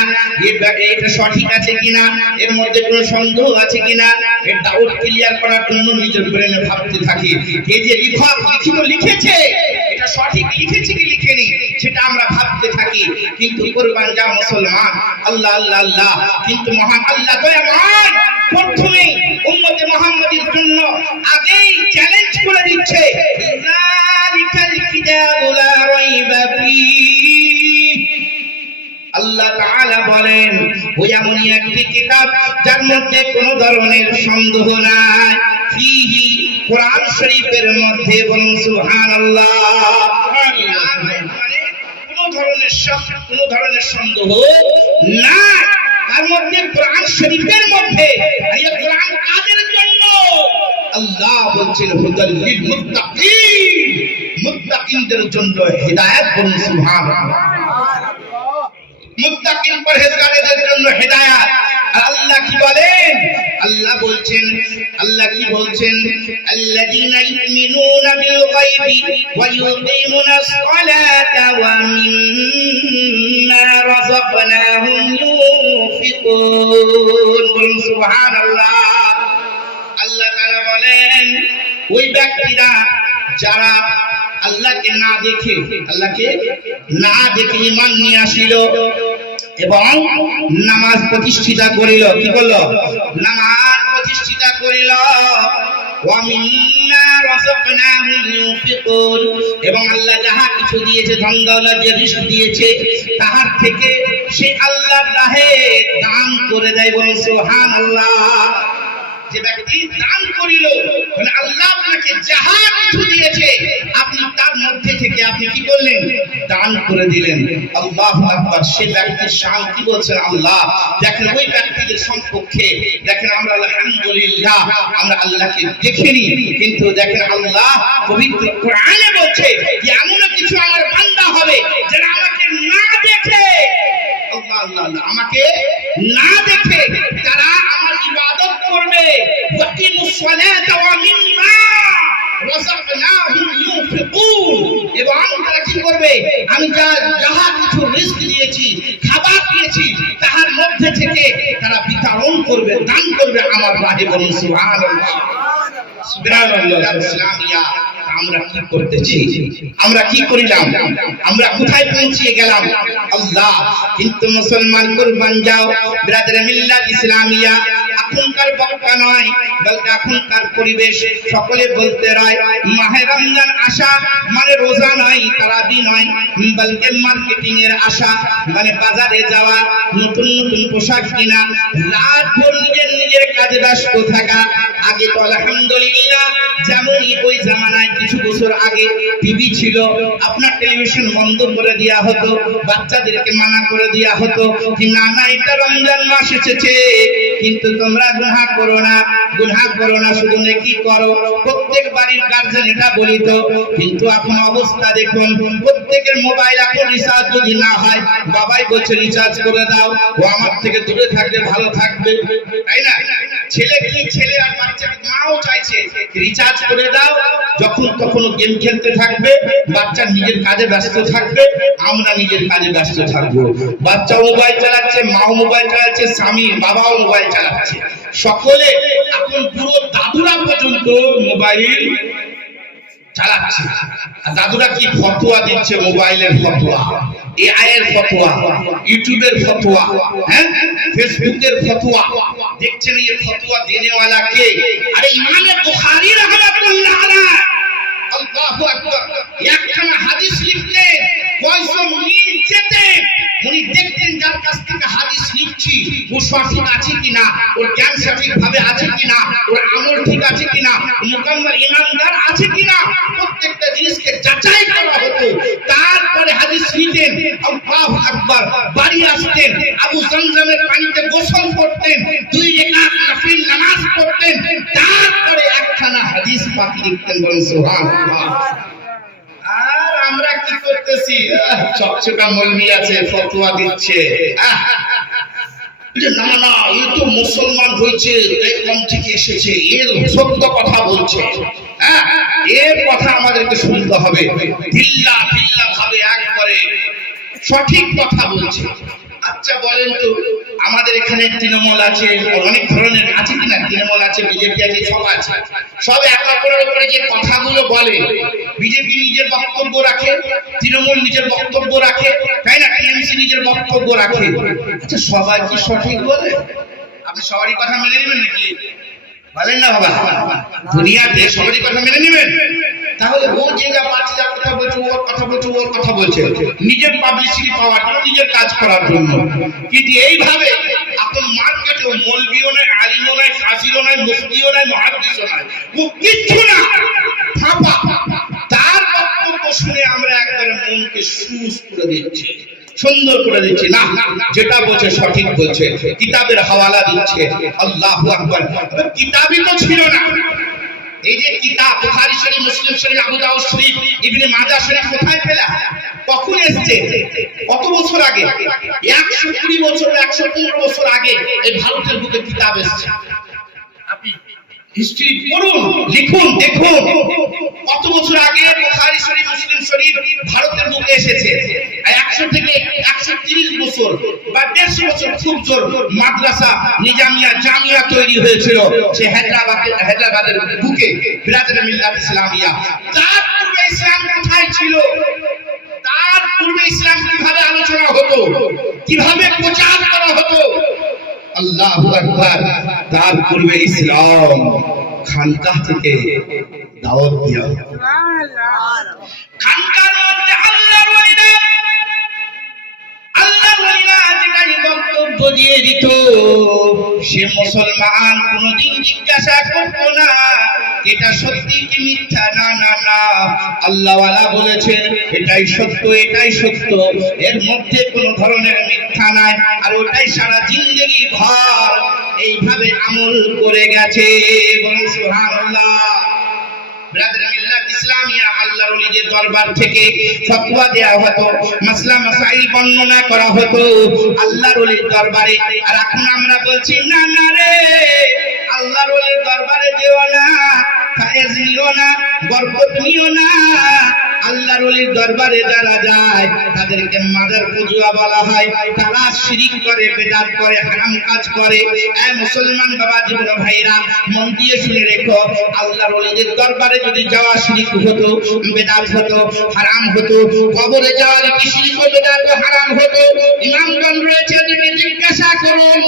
এটা সঠিক আছে কিনা, এর মধ্যে কোনো সন্দেহ আছে কিনা, এর ডাউট ক্লিয়ার করার জন্য নিজের ব্রেনে ভাবতে থাকি এই যে লিখিত লিখেছে এটা সঠিক লিখেছে কি লিখেনি সেটা আমরা ভাবতে থাকি। কিন্তু কুরবান যা মুসলমান, আল্লাহ আল্লাহ আল্লাহ, কিন্তু মহান আল্লাহ দয়াময় প্রথমে উম্মতে মুহাম্মাদের জন্য আগেই চ্যালেঞ্জ করে দিচ্ছে, যালিকাল কিতাবু লা রাইবা ফীহ। আল্লাহ তাআলা বলেন ওই এমনই একটি কিতাব যার মধ্যে কোনো ধরনের সন্দেহ নাই, ফীহি কোরআন শরীফের মধ্যে, বলুন সুবহানাল্লাহ, মানে কোনো ধরনের সন্দেহ নাই তার মধ্যে, কোরআন শরীফের মধ্যে। এই কোরআন কাদের জন্য? আল্লাহ বলছেন হুদাল লিল মুত্তাকিন, মুত্তাকিনদের জন্য হিদায়াত, বলুন সুবহানাল্লাহ, মুত্তাকিন পরহেজগারদের জন্য হিদায়াত। আর আল্লাহ কি বলেন? আল্লাহ কি বলছেন? আল্লাযীনা ইউমিনুনা বিল গায়বি ওয়া ইউকিমুনাস সালাতা ওয়া মিম্মা রাযাকনাহুম ইউনফিকুন, বলুন সুবহানাল্লাহ। আল্লাহ তাআলা বলেন ওই ব্যক্তিরা যারা আল্লাহকে না দেখে ঈমান নিয়ে আসিল এবং নামাজ প্রতিষ্ঠিত করিল, কি করল? নামাজ প্রতিষ্ঠিত করিল, ওয়া মিম্মা রাযাকনাহুম ইউনফিকুন, এবং আল্লাহ যাহা কিছু দিয়েছে, ধন দৌলত যে রিজক দিয়েছে, তাহার থেকে সে আল্লাহর রাহে দান করে দেয়, বলুন সুবহানাল্লাহ। যে ব্যক্তি দান করিল, মানে আল্লাহ আপনাকে যাহা কিছু দিয়েছে আপনি তার মধ্যে থেকে আপনি কি করলেন? দান করে দিলেন। আল্লাহু আকবার। সে ব্যক্তির শান্তি বলছেন আল্লাহ। দেখেন ওই ব্যক্তিদের সম্পর্কে দেখেন আমরা আলহামদুলিল্লাহ আমরা আল্লাহকে দেখিনি, কিন্তু দেখেন আল্লাহ পবিত্র কোরআনে বলছে যে এমন কিছু আমার বান্দা হবে যারা আমাকে না দেখে, আল্লাহ আল্লাহ আল্লাহ, আমাকে না দেখে তারা আমার ইবাদত করবে, ওয়াকিমুস সালাতা ওয়া মিম্মা রাযাকনাহুম ইউনফিকুন, এবং তারা কি করবে? আমি যাহা কিছু রিজক দিয়েছি, খাবার দিয়েছি, তাহার মধ্যে থেকে তারা বিতরণ করবে, দান করবে আমার রাহে, বলুন সুবহানাল্লাহ সুবহানাল্লাহ। ইসলামিয়া আমরা কি করতেছি? আমরা কি করিলাম? আমরা কোথায় পৌঁছিয়ে গেলাম? আল্লাহ। কিন্তু মুসলমান কুরবান যাও ব্রাদারে মিল্লাত ইসলামিয়া এখনকার বক্তা নয়, বলতে এখনকার পরিবেশ সকলে বলতে রয় মাহে রমজান আসা মানে রোজা নয়, তারাবি নয়, বলতে মার্কেটিং এর আশা, মানে বাজারে যাওয়া, নতুন নতুন পোশাক কিনা, রাত ভোর নিজের কাজে ব্যস্ত থাকা। আগে তো আলহামদুলিল্লাহ যেমনই ওই জামানায় কিছু বছর আগে টিভি ছিল, আপনার টেলিভিশন বন্ধ করে দেওয়া হতো, বাচ্চাদেরকে মানা করে দেওয়া হতো যে না না এটা রমজান মাস এসেছে, কিন্তু তোমরা গুনাহ করো না, শুধু নেকি করো। প্রত্যেক বাড়ির গার্জেন এটা বলিত, কিন্তু এখন অবস্থা দেখুন, প্রত্যেকের মোবাইল এখন রিচার্জ যদি না হয়, বাবাই বলছে রিচার্জ করে দাও, ও আমার থেকে দূরে থাকবে, ভালো থাকবে, তাই না? ছেলে আর বাচ্চা মাও চাইছে রিচার্জ করে দাও, যখন তখন গেম খেলতে থাকবে, বাচ্চা নিজের কাজে ব্যস্ত থাকবে, আমরা নিজের কাজে ব্যস্ত থাকবো। বাচ্চা মোবাইল চালাচ্ছে, মাও মোবাইল চালাচ্ছে, স্বামী বাবাও মোবাইল চালাচ্ছে, সকলে এখন পুরো দাদুরা পর্যন্ত মোবাইল চালাচ্ছে। আর দাদুরা কি ফতোয়া দিচ্ছে? মোবাইলের ফতোয়া, এআই এর ফতোয়া, ইউটিউবের ফতোয়া, হ্যাঁ ফেসবুকের ফতোয়া। দেখছেন এই ফতোয়া দেনেওয়ালা কে? আরে ইমাম বুখারী রাহমাতুল্লাহ আলাইহি, আল্লাহু আকবার, একখানা হাদিস লিখলেন, কয়শো মিল যেতেন, উনি দেখতেন যার কাছ থেকে হাদিস লিখছি ও সঠিক আছে কিনা, ওর জ্ঞান সঠিক ভাবে আছে কিনা, ওর আমল ঠিক আছে কিনা, মুকাম্মাল ইমানদার আছে কিনা, প্রত্যেকটা জিনিসকে যাচাই করা হতো, তারপরে হাদিস লিখতেন। আল্লাহু আকবার। বাড়ি আসতেন, আবু জমজমের পানিতে গোসল করতেন, 2 রাকাত নফল নামাজ পড়তেন, তারপরে একখানা হাদিস পাক লিখতেন, বলেন সুবহানাল্লাহ। আর আমরা কি করতেছি, চকচকা মলবি আছে ফতোয়া দিচ্ছে, না না এ তো মুসলমান হয়েছে, কোন থেকে এসেছে, এর সত্য কথা বলছে, এর কথা আমাদেরকে শুনতে হবে, ঢিল্লা ঢিল্লা ভাবে একবারে সঠিক কথা বলছে। আচ্ছা বলেন তো, আমাদের এখানে তৃণমূল আছে, অনেক ধরনের আছে কিনা, তৃণমূল আছে, বিজেপি আছে, সব আছে, সব এক অপরের উপরে যে কথাগুলো বলে, বিজেপি নিজের বক্তব্য রাখে, তৃণমূল নিজের বক্তব্য রাখে, তাই না, টিএমসি নিজের বক্তব্য রাখে। আচ্ছা সবাই কি সঠিক বলে? আপনি সবারই কথা মেনে নেবেন নাকি? বলেন না বাবা, দুনিয়াতে সবারই কথা মেনে নেবেন? তাহলে ও যে যা পার্টি যার কথা বলছে, ওর কথা বলছে, ওর কথা বলছে নিজের পাবলিসিটি পাওয়ার জন্য, নিজের কাজ করার জন্য। কিন্তু এইভাবে এখন মার্কেটে মৌলবিও নয়, আলিমও নয়, ফাসিও নয়, মুফতিও নয়, মুহাদ্দিসও নয়, ও কিচ্ছু না, ফাঁপা। তার বক্তব্য শুনে আমরা একবারে মনকে সুস করে দিচ্ছি, সুন্দর করে দিচ্ছি, না যেটা বলছে সঠিক বলছে, কিতাবের হাওয়ালা দিচ্ছে। আল্লাহু আকবার। কিতাবই তো ছিল না, এই যে কিতাব বুখারী শরীফ, মুসলিম শরীফ, আবু দাউদ শরীফ, ইবনে মাজাহ শরীফ কোথায় পেলা? কখন এসেছে? কত বছর আগে? 120 বছর, 115 বছর আগে এই ভারতের বুকে কিতাব এসেছে। আপনি হিস্ট্রি পড়ুন, লিখুন, দেখুন কত বছর আগে বুখারী শরীফ, মুসলিম শরীফ ভারতের বুকে এসেছে। 100 থেকে 130 বছর বা 150 বছর খুব জোর মাদ্রাসা, নিজামিয়া, জামিয়া তৈরি হয়েছিল সে হায়দ্রাবাদের বুকে, বিরাদরে মিল্লাত ইসলামিয়া। তার পূর্বে ইসলাম কোথায় ছিল? তার পূর্বে ইসলাম কিভাবে আলোচনা হতো, কিভাবে প্রচার করা হতো? আল্লাহু আকবার। তার পূর্বে ইসলাম খানকাহ থেকে দাওয়াত দেওয়া হতো, খানকার মধ্যে আল্লাহর ওয়ালিরা যেখানে বক্তব্য দিয়ে দিত, সে মুসলমান কোনদিন জিজ্ঞাসা করতো না এটা সত্যি কি মিথ্যা, না না না, আল্লাহওয়ালা বলেছেন এটাই সত্য, এটাই সত্য, এর মধ্যে কোনো ধরনের মিথ্যা নাই, আর ওটাই সারা জিন্দেগি ভর এইভাবে আমল করে গেছে। বলুন সুবহানাল্লাহ। বিরাদরে মিল্লাত ইসলামিয়া আল্লাহর ওলিদের দরবার থেকে ফতোয়া দেয়া হতো, মাসলা মাসাইল বর্ণনা করা হতো আল্লাহর ওলির দরবারে। আর এখন আমরা বলছি না না রে, আল্লাহর ওলির দরবারে যেও না, ফায়েজ নিও না, বরকত নিও না। আল্লাহর ওলির দরবারে যারা যায় তাদেরকে মাজার পূজা বলা হয়, তারা শিরিক করে, বেদাত করে, হারাম কাজ করে। এই মুসলমান বাবা জীবন ভাইরা মন দিয়ে শুনে রেখো, আল্লাহর ওলিদের দরবারে যদি যাওয়া শিরিক হতো, বেদাত হতো, হারাম হতো, কবরে যাওয়ার কি শিরিক হতো না তো হারাম হতো? ইমামগণ রয়েছে, ওদেরকে জিজ্ঞাসা করুন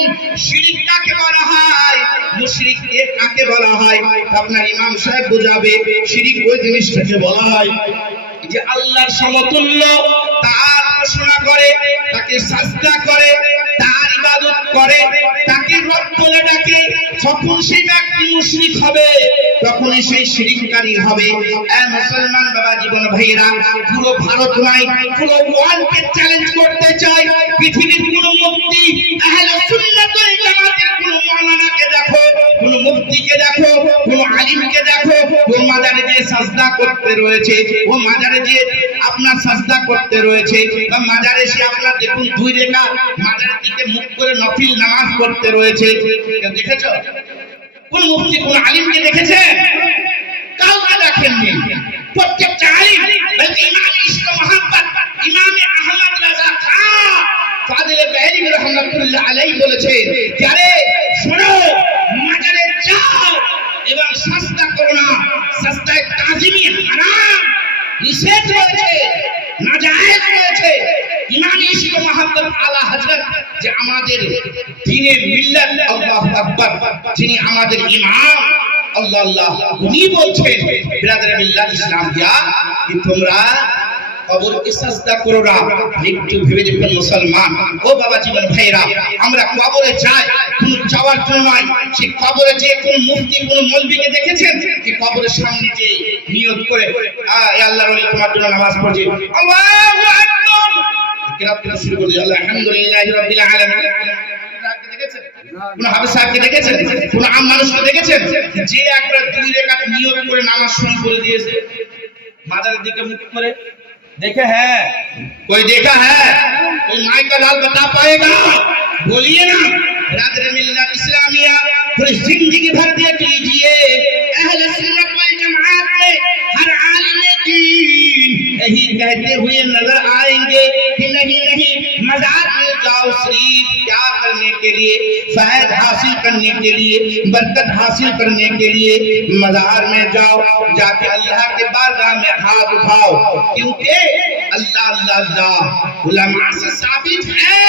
শিরিক কাকে বলা হয়, মুশরিক কাকে বলা হয়? আপনার ইমাম সাহেব বুঝাবে শিরিক ওই জিনিসটাকে বলা হয় যে আল্লাহর সমতুল্য তার উপাসনা করে, তাকে সাজদা করে, তার ইবাদত করে, তাকে রব বলে ডাকে। যখন সেই ব্যক্তি মুশরিক হবে তখনই সেই শিরিককারী হবে। এই মুসলমান বাবা জীবন ভাইরা, পুরো ভারত নয়, পুরো ওয়ার্ল্ডকে চ্যালেঞ্জ করতে চাই, পৃথিবীর কোন মুফতি আহলে সুন্নাত ওয়াল জামাতের কোন মাওলানাকে দেখো, কোন মুফতিকে দেখো, কোন আলিমকে দেখো, ও মাজারে যে সাজদা করতে রয়েছে, ও মাজারে যে আপনার সাজদা করতে রয়েছে, বা মাজারে সে আপনার দেখুন 2 রাকাত মাজারের দিকে মুখ করে নফল নামাজ পড়তে রয়েছে। কেউ দেখেছো? কোন মুফতি, কোন আলিমকে দেখেছে? কাউকে দেখেননি। প্রত্যেকটা আলিম ইমাম ইশক মুহাব্বত, ইমাম আহমদ রাজা খান ফাদিলে বেহরি রাহমাতুল্লাহ আলাইহি বলেছে, আরে শোনো, মাজারে যাও এবং সাজদা করো না, সাজদায়ে তাজিমি হারাম, নিষেধ রয়েছে, নাজায়েজ রয়েছে। ইমাম ইশক মুহাব্বত আলা হযরত, যে আমাদের দ্বীনের মিল্লাত, আল্লাহু আকবার, যিনি আমাদের ইমাম, আল্লাহ আল্লাহ, উনি বলছেন বিরাদরে মিল্লাত ইসলামিয়া কি তোমরা কবরকে সাজদা করো না। একটু ভেবে দেখুন মুসলমান ও বাবা জীবন ভাইরা, আমরা কবরে যাই কোন যাওয়ার জন্য নয়। সেই কবরে যে কোন মুফতি, কোন মৌলবীকে দেখেছেন যে কবরের সামনে যে নিয়ত করে আল্লাহর ওলি তোমার জন্য নামাজ পড়ছে, আল্লাহু আকবার, কিরাত শুরু করে দিই, আলহামদুলিল্লাহি রাব্বিল আলামিন, দেখেছেন? কোন হাফেজ সাহেবকে দেখেছেন? কোন আম মানুষকে দেখেছেন যে একবার 2 রাকাত নিয়ত করে নামাজ শুরু করে দিয়েছে, মাজারের দিকে মুখ করে देखे हैं? कोई देखा है? कोई माई का लाल बता पाएगा? बोलिए ना। बिरादर मिल्लत इस्लामिया पूरी जिंदगी भर देख लीजिए, अहले सुन्नत वल जमात में हर आलिम दीन यही कहते हुए नजर आएंगे कि नहीं नहीं, मजार में जाओ शरीफ क्या करने के लिए? फैज हासिल करने के लिए, बरकत हासिल करने के लिए मजार में जाओ, जाके अल्लाह के बारगाह में हाथ उठाओ, क्योंकि अल्लाह अल्लाह अल्लाह उलमा से साबित है।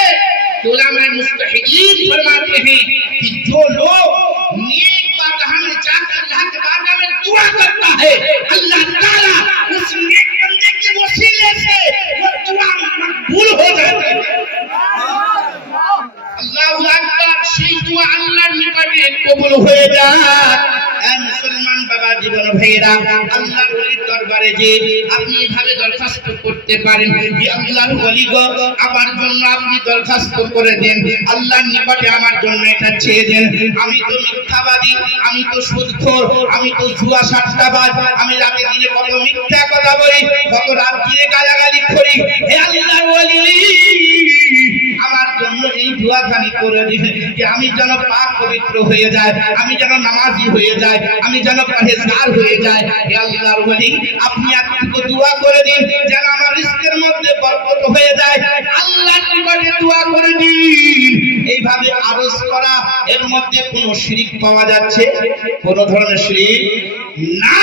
उलमा मुस्तहिदीन फरमाते हैं कि जो लोग नेक बारगाह में जाकर अल्लाह के बारगाह में दुआ करता है, अल्लाह ताला उस नेक बंदे के वसीले से वो दुआ मकबूल हो जाती है। अल्लाहु আকবার, সেই দোয়া আল্লাহর নিকটে কবুল হয়ে যায়। এ মুসলমান বাবা জীবন ভাইরা, আল্লাহর ওলির দরবারে যে আপনি এভাবে দরখাস্ত করতে পারেন যে আল্লাহর ওলি গো, আমার জন্য আপনি দরখাস্ত করে দেন, আল্লাহর নিকটে আমার জন্য এটা চেয়ে দেন। আমি তো মিথ্যাবাদী, আমি তো সুদখোর, আমি তো জুয়া সাট্টাবাজ, আমি রাতে দিনে কত মিথ্যা কথা বলি, কত রাত দিনে গালাগালি করি। হে আল্লাহর ওলি, আমার জন্য এই দোয়াখানি করে দিন যে আমি যেন পাক পবিত্র হয়ে যায়, আমি যেন নামাজি হয়ে যায়, আমি যেন পরহেজগার হয়ে যায়। হে আল্লাহর ওলি, আপনি একটু দোয়া করে দিন যেন আমার রিজকের মধ্যে বরকত হয়ে যায়, আল্লাহর নিকটে দোয়া করে দিন। এইভাবে আরজ করা, এর মধ্যে কোনো শিরক পাওয়া যাচ্ছে? কোনো ধরনের শিরক না।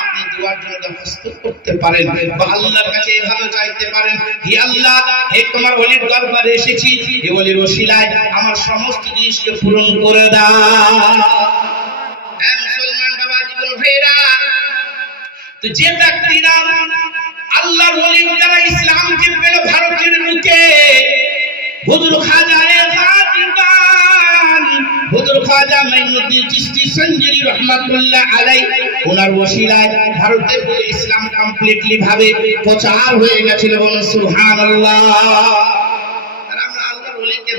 আপনি দোয়ার জন্য দরখাস্ত করতে পারেন বা আল্লাহর কাছে এভাবে চাইতে পারেন, হে আল্লাহ, হে তোমার ওলির দরবারে এসেছি, হে ওলির ওসিলায় আমার সমস্ত জিনিসকে পূরণ করে দাও। হে মুসলমান বাবা জীবন ভাইরা, তো যে ব্যক্তিরা আল্লাহর ওলির দ্বারা ইসলামকে পেল ভারতের বুকে, হুজুর খাজা হুজুর খাজা মাইনুদ্দিন চিশতি সঞ্জরি রহমাতুল্লাহ আলাইহি, ওনার ওসিলায় ভারতের বুকে ইসলাম কমপ্লিটলি ভাবে প্রচার হয়ে গেছিল। বলুন সুবহানাল্লাহ।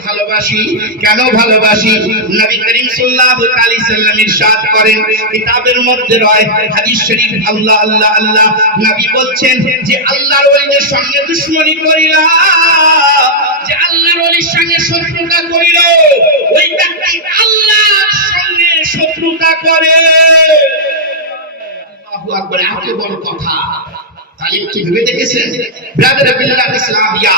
ভালোবাসি কেন ভালোবাসি? নবী করিম সাল্লাল্লাহু আলাইহি সাল্লাম ইরশাদ করেন, কিতাবের মধ্যে রয় হাদিস শরীফ, আল্লাহ আল্লাহ আল্লাহ নবী বলছেন যে আল্লাহর ওলিদের সঙ্গে দুশমনি করিলা, যে আল্লাহর ওলির সঙ্গে শত্রুতা করিল, ওই ব্যক্তি আল্লাহর সঙ্গে শত্রুতা করে। আল্লাহু আকবার, এত বড় কথা। তালিম কি ভেবে দেখেছেন? ব্রাদার বিল্লাহ ইসলামিয়া,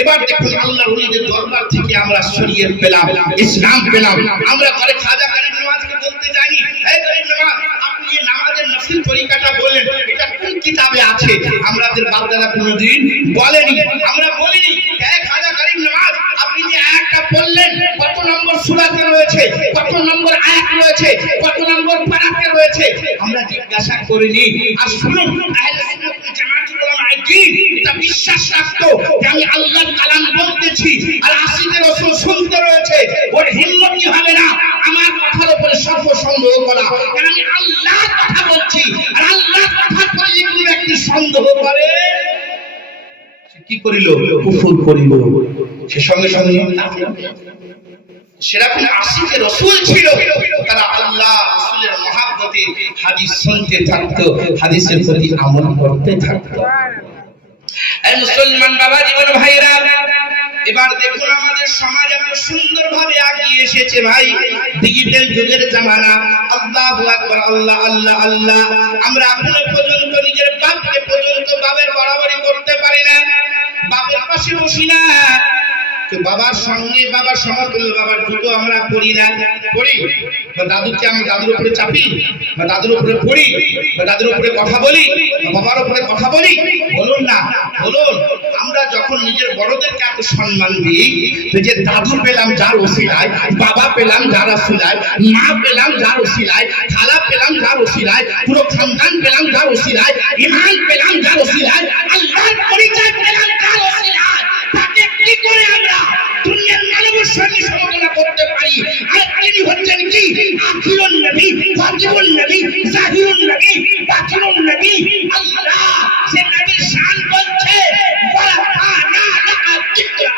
এবার দেখুন আল্লাহর ওলিদের দরবার থেকে আমরা শরীয়ত পেলাম, ইসলাম পেলাম। আমরা ঘরে খাজা গরিব নওয়াজকে বলতে জানি, হে গরিব নওয়াজ, আপনি এই নামাজের নফল তরিকাটা বলেন, এটা কোন কিতাবে আছে? আমাদের বাপদাদা কোনদিন বলেনি, আমরা বলিনি। হে খাজা গরিব নওয়াজ, আপনি যে আয়াতটা বললেন, কত নম্বর সূরাতে রয়েছে, কত নম্বর আয়াত রয়েছে, কত নম্বর পারাতে রয়েছে, আমরা জিজ্ঞাসা করিনি। আর শুনুন, আহলে সুন্নাত ওয়াল জামাতের উলামা দ্বীন এটা বিশ্বাস রাখতো যে আমি আল্লাহর কালাম বলতেছি আর আশিকে রাসূল শুনতে রয়েছে, ওর হিম্মতই হবে না আমার কথার উপরে সন্দেহ করা, কারণ আমি আল্লাহর কথা বলছি। আর আল্লাহর কথার পরে যদি কোনো ব্যক্তি সন্দেহ করে, সে কি করিল? কুফর করিল। সে সঙ্গে সঙ্গে সেরকম আশিকে রাসূল ছিল, তারা আল্লাহ রাসূলের মহব্বতে হাদিস শুনতে থাকতো, হাদিসের প্রতি আমল করতে থাকতো। এই মুসলমান বাবা জীবন ভাইরা, এবার দেখুন আমাদের সমাজ এত সুন্দরভাবে এগিয়ে এসেছে ভাই, ডিজিটাল যুগের জামানা। আল্লাহু আকবার, আল্লাহ আল্লাহ আল্লাহ। আমরা এখনো পর্যন্ত নিজের বাপকে পর্যন্ত বাবার বরাবরি করতে পারি না, বাবার পাশে বসি না, তো বাবার সঙ্গে বাবার সমতুল্য বাবার জুতো আমরা পরি না, পরি বা দাদুকে আমি দাদুর উপরে চাপি বা দাদুর উপরে পড়ি বা দাদুর উপরে কথা বলি বা বাবার উপরে কথা বলি? বলুন না, বলুন। আমরা যখন নিজের বড়দেরকে এত সম্মান দিই, যে দাদু পেলাম যার ওসিলায়, বাবা পেলাম যার ওসিলায়, মা পেলাম যার ওসিলায়, খালা পেলাম যার ওসিলায়, পুরো খানদান পেলাম যার ওসিলায়, ঈমান পেলাম যার ওসিলায়, আল্লাহর পরিচয় পেলাম যার ওসিলায়, তাকে কি করে আমরা দুনিয়ার মানবের সঙ্গে সমতুলনা করতে পারি? আর তিনি হচ্ছেন কি? আখিরুন নবী, ফাতিহুন নবী, জাহিরুন নবী, বাকিরুন নবী। আল্লাহ সে নবীর শান বলছে, ওয়া কানা লাকা যিকরা।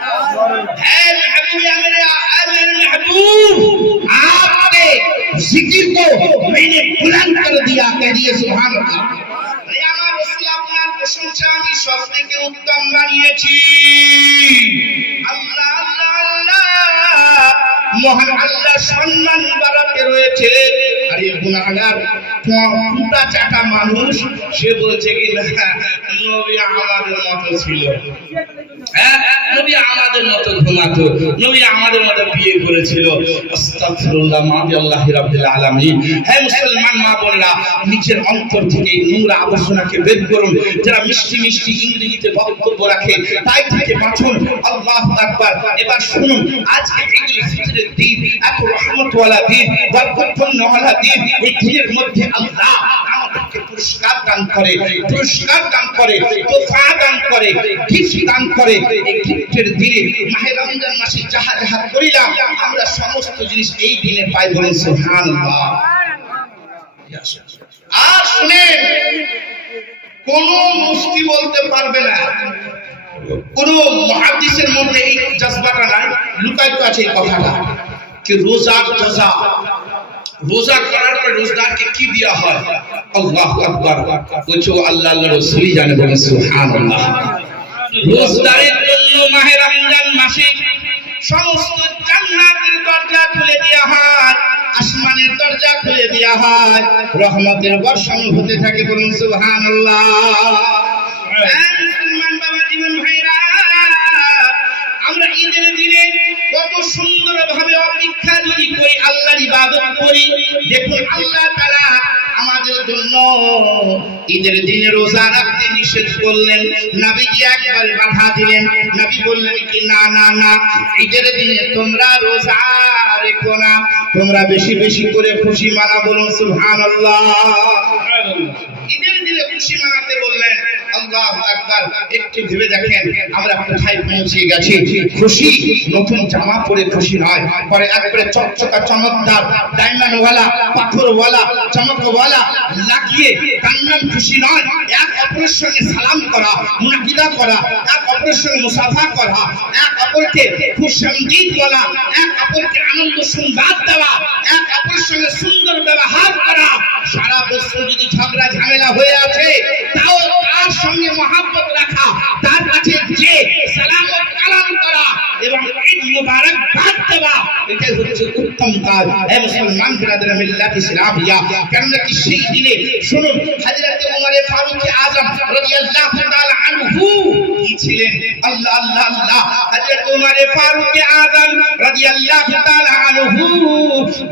है महबूब, मेरे महबूब, आपके जिक्र को मैंने बुलंद कर दिया, कह दिए सुभान अल्लाह। আমার রাসূল আপনার প্রশংসা আমি সব থেকে উত্তম বানিয়েছি। আল্লাহ আল্লাহ আল্লাহ, মহান আল্লাহ সম্মান বাড়াতে রয়েছে। আর এই গুনাহগার পুটা চাটা মানুষ সে বলছে কি না নবী আমাদের মতো ছিল, নবী আমাদের মতো ঘুমাতো, নবী আমাদের মতো বিয়ে করেছিল। আস্তাগফিরুল্লাহ মাআল্লাহি রাব্বিল আলামিন। হে মুসলমান মা বোনেরা, নিজের অন্তর থেকে এই নোংরা আবর্জনাকে বের করুন। যারা মিষ্টি মিষ্টি ইংরেজিতে বক্তব্য রাখে তাই থেকে বাঁচুন। আল্লাহু আকবার। এবার শুনুন, আজকে ঈদুল ফিতরের দিন, এত রহমতওয়ালা দিন, বরকতপূর্ণওয়ালা দিন। এই দিনের মধ্যে আল্লাহ আমাদেরকে পুরস্কার দান করে, পুরস্কার দান করে, তোফা দান করে, গিফট দান করে। এই গিফটের দিনে মাহে রমজান মাসে যাহা যাহা করিলাম আমরা সমস্ত জিনিস এই দিনে পাই। বলেন সুবহানাল্লাহ। আর শুনেন, কোন মুফতি বলতে পারবে না, কোন মুহাদ্দিসের মধ্যে এই জজবাটা নাই, লুকায়িত আছে এই কথাটা কি রোজা জাযা, রোজা করার পর রোজাদারকে কি দেয়া হয়। আল্লাহু আকবার। বলছো আল্লাহ আল্লাহর রাসূলই জানে। বলেন সুবহানাল্লাহ। রোজাদারের জন্য মাহে রমজান মাসে সমস্ত জান্নাতের দরজা খুলে দেয়া হয়, আসমানের দরজা খুলে দেয়া হয়, রহমতের বর্ষণ হতে থাকে। বলুন সুবহানাল্লাহ। মুসলমান বাবা জীবন ভাইরা, আমরা ঈদের দিনে কত সুন্দরভাবে অপেক্ষা যদি করি, আল্লাহর ইবাদত করি। দেখুন আল্লাহ তাআলা আমাদের জন্য ঈদের দিনে রোজা রাখতে নিষেধ করলেন। নবীজি একবার বাধা দিলেন। নবী বললেন কি না না না, ঈদের দিনে তোমরা রোজা রেখো না, তোমরা বেশি বেশি করে খুশি মানা। বলুন সুবহানাল্লাহ। ঈদের দিনে খুশি মানাতে বললেন। আল্লাহু আকবার। একটু ভেবে দেখেন আমরা কোথায় পৌঁছে গেছি। খুশি নতুন জামা পরে খুশি নয়, পরে একবারে চকচকা চমৎকার ডায়মন্ডওয়ালা পাথরওয়ালা চমকওয়ালা লাগিয়ে কান্নান খুশি নয়। এক অপরের সঙ্গে সালাম করা, মুনাকিদা করা, এক অপরের সঙ্গে মুসাফা করা, এক অপরকে খুশামদীদ বলা, এক অপরকে আনন্দ সংবাদ দেওয়া, এক অপরের সঙ্গে সুন্দর ব্যবহার করা। সারা বছর যদি ঝগড়া ঝামেলা হয়ে আছে তাও তার সঙ্গে মহব্বত রাখা, তার কাছে যে সালাম ও কালাম করা এবং ঈদ মুবারক বাদ দেওয়া, এটাই হচ্ছে উত্তম কাজ। হে মুসলমান বিরাদর মিল্লাত ইসলামিয়া, কেন কি সেই দিনে শুনুন হযরত ওমর ফারুক আযম রাদিয়াল্লাহু তাআলা আনহু কি ছিলেন। আল্লাহ আল্লাহ আল্লাহ। হযরত ওমর ফারুক আযম রাদিয়াল্লাহু তাআলা আনহু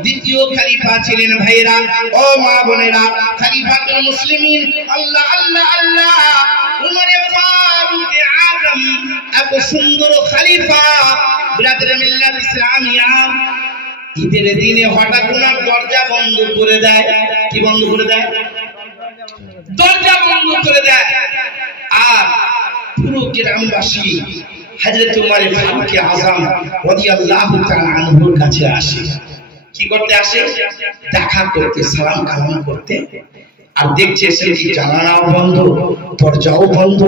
দ্বিতীয় খলিফা ছিলেন। ভাইরা ও মা বোনেরা, খলিফাতুল মুসলিমিন। আল্লাহ আল্লাহ আল্লাহ। ওমর ফারুক আযম এত সুন্দর খলিফা বিরাদর মিল্লাত ইসলামিয়া। ঈদের দিনে হঠাৎ ওনার দরজা বন্ধ করে দেয়। কি বন্ধ করে দেয়? দরজা বন্ধ করে দেয়। আর পুরো গ্রামবাসী হযরত ওমর ফারুক আযম রাদিয়াল্লাহু তাআলা আনহুর কাছে আসে। কি করতে আসে? দেখা করতে, সালাম কালাম করতে। আর দেখছে সেটি জানালাও বন্ধ, দরজাও বন্ধ।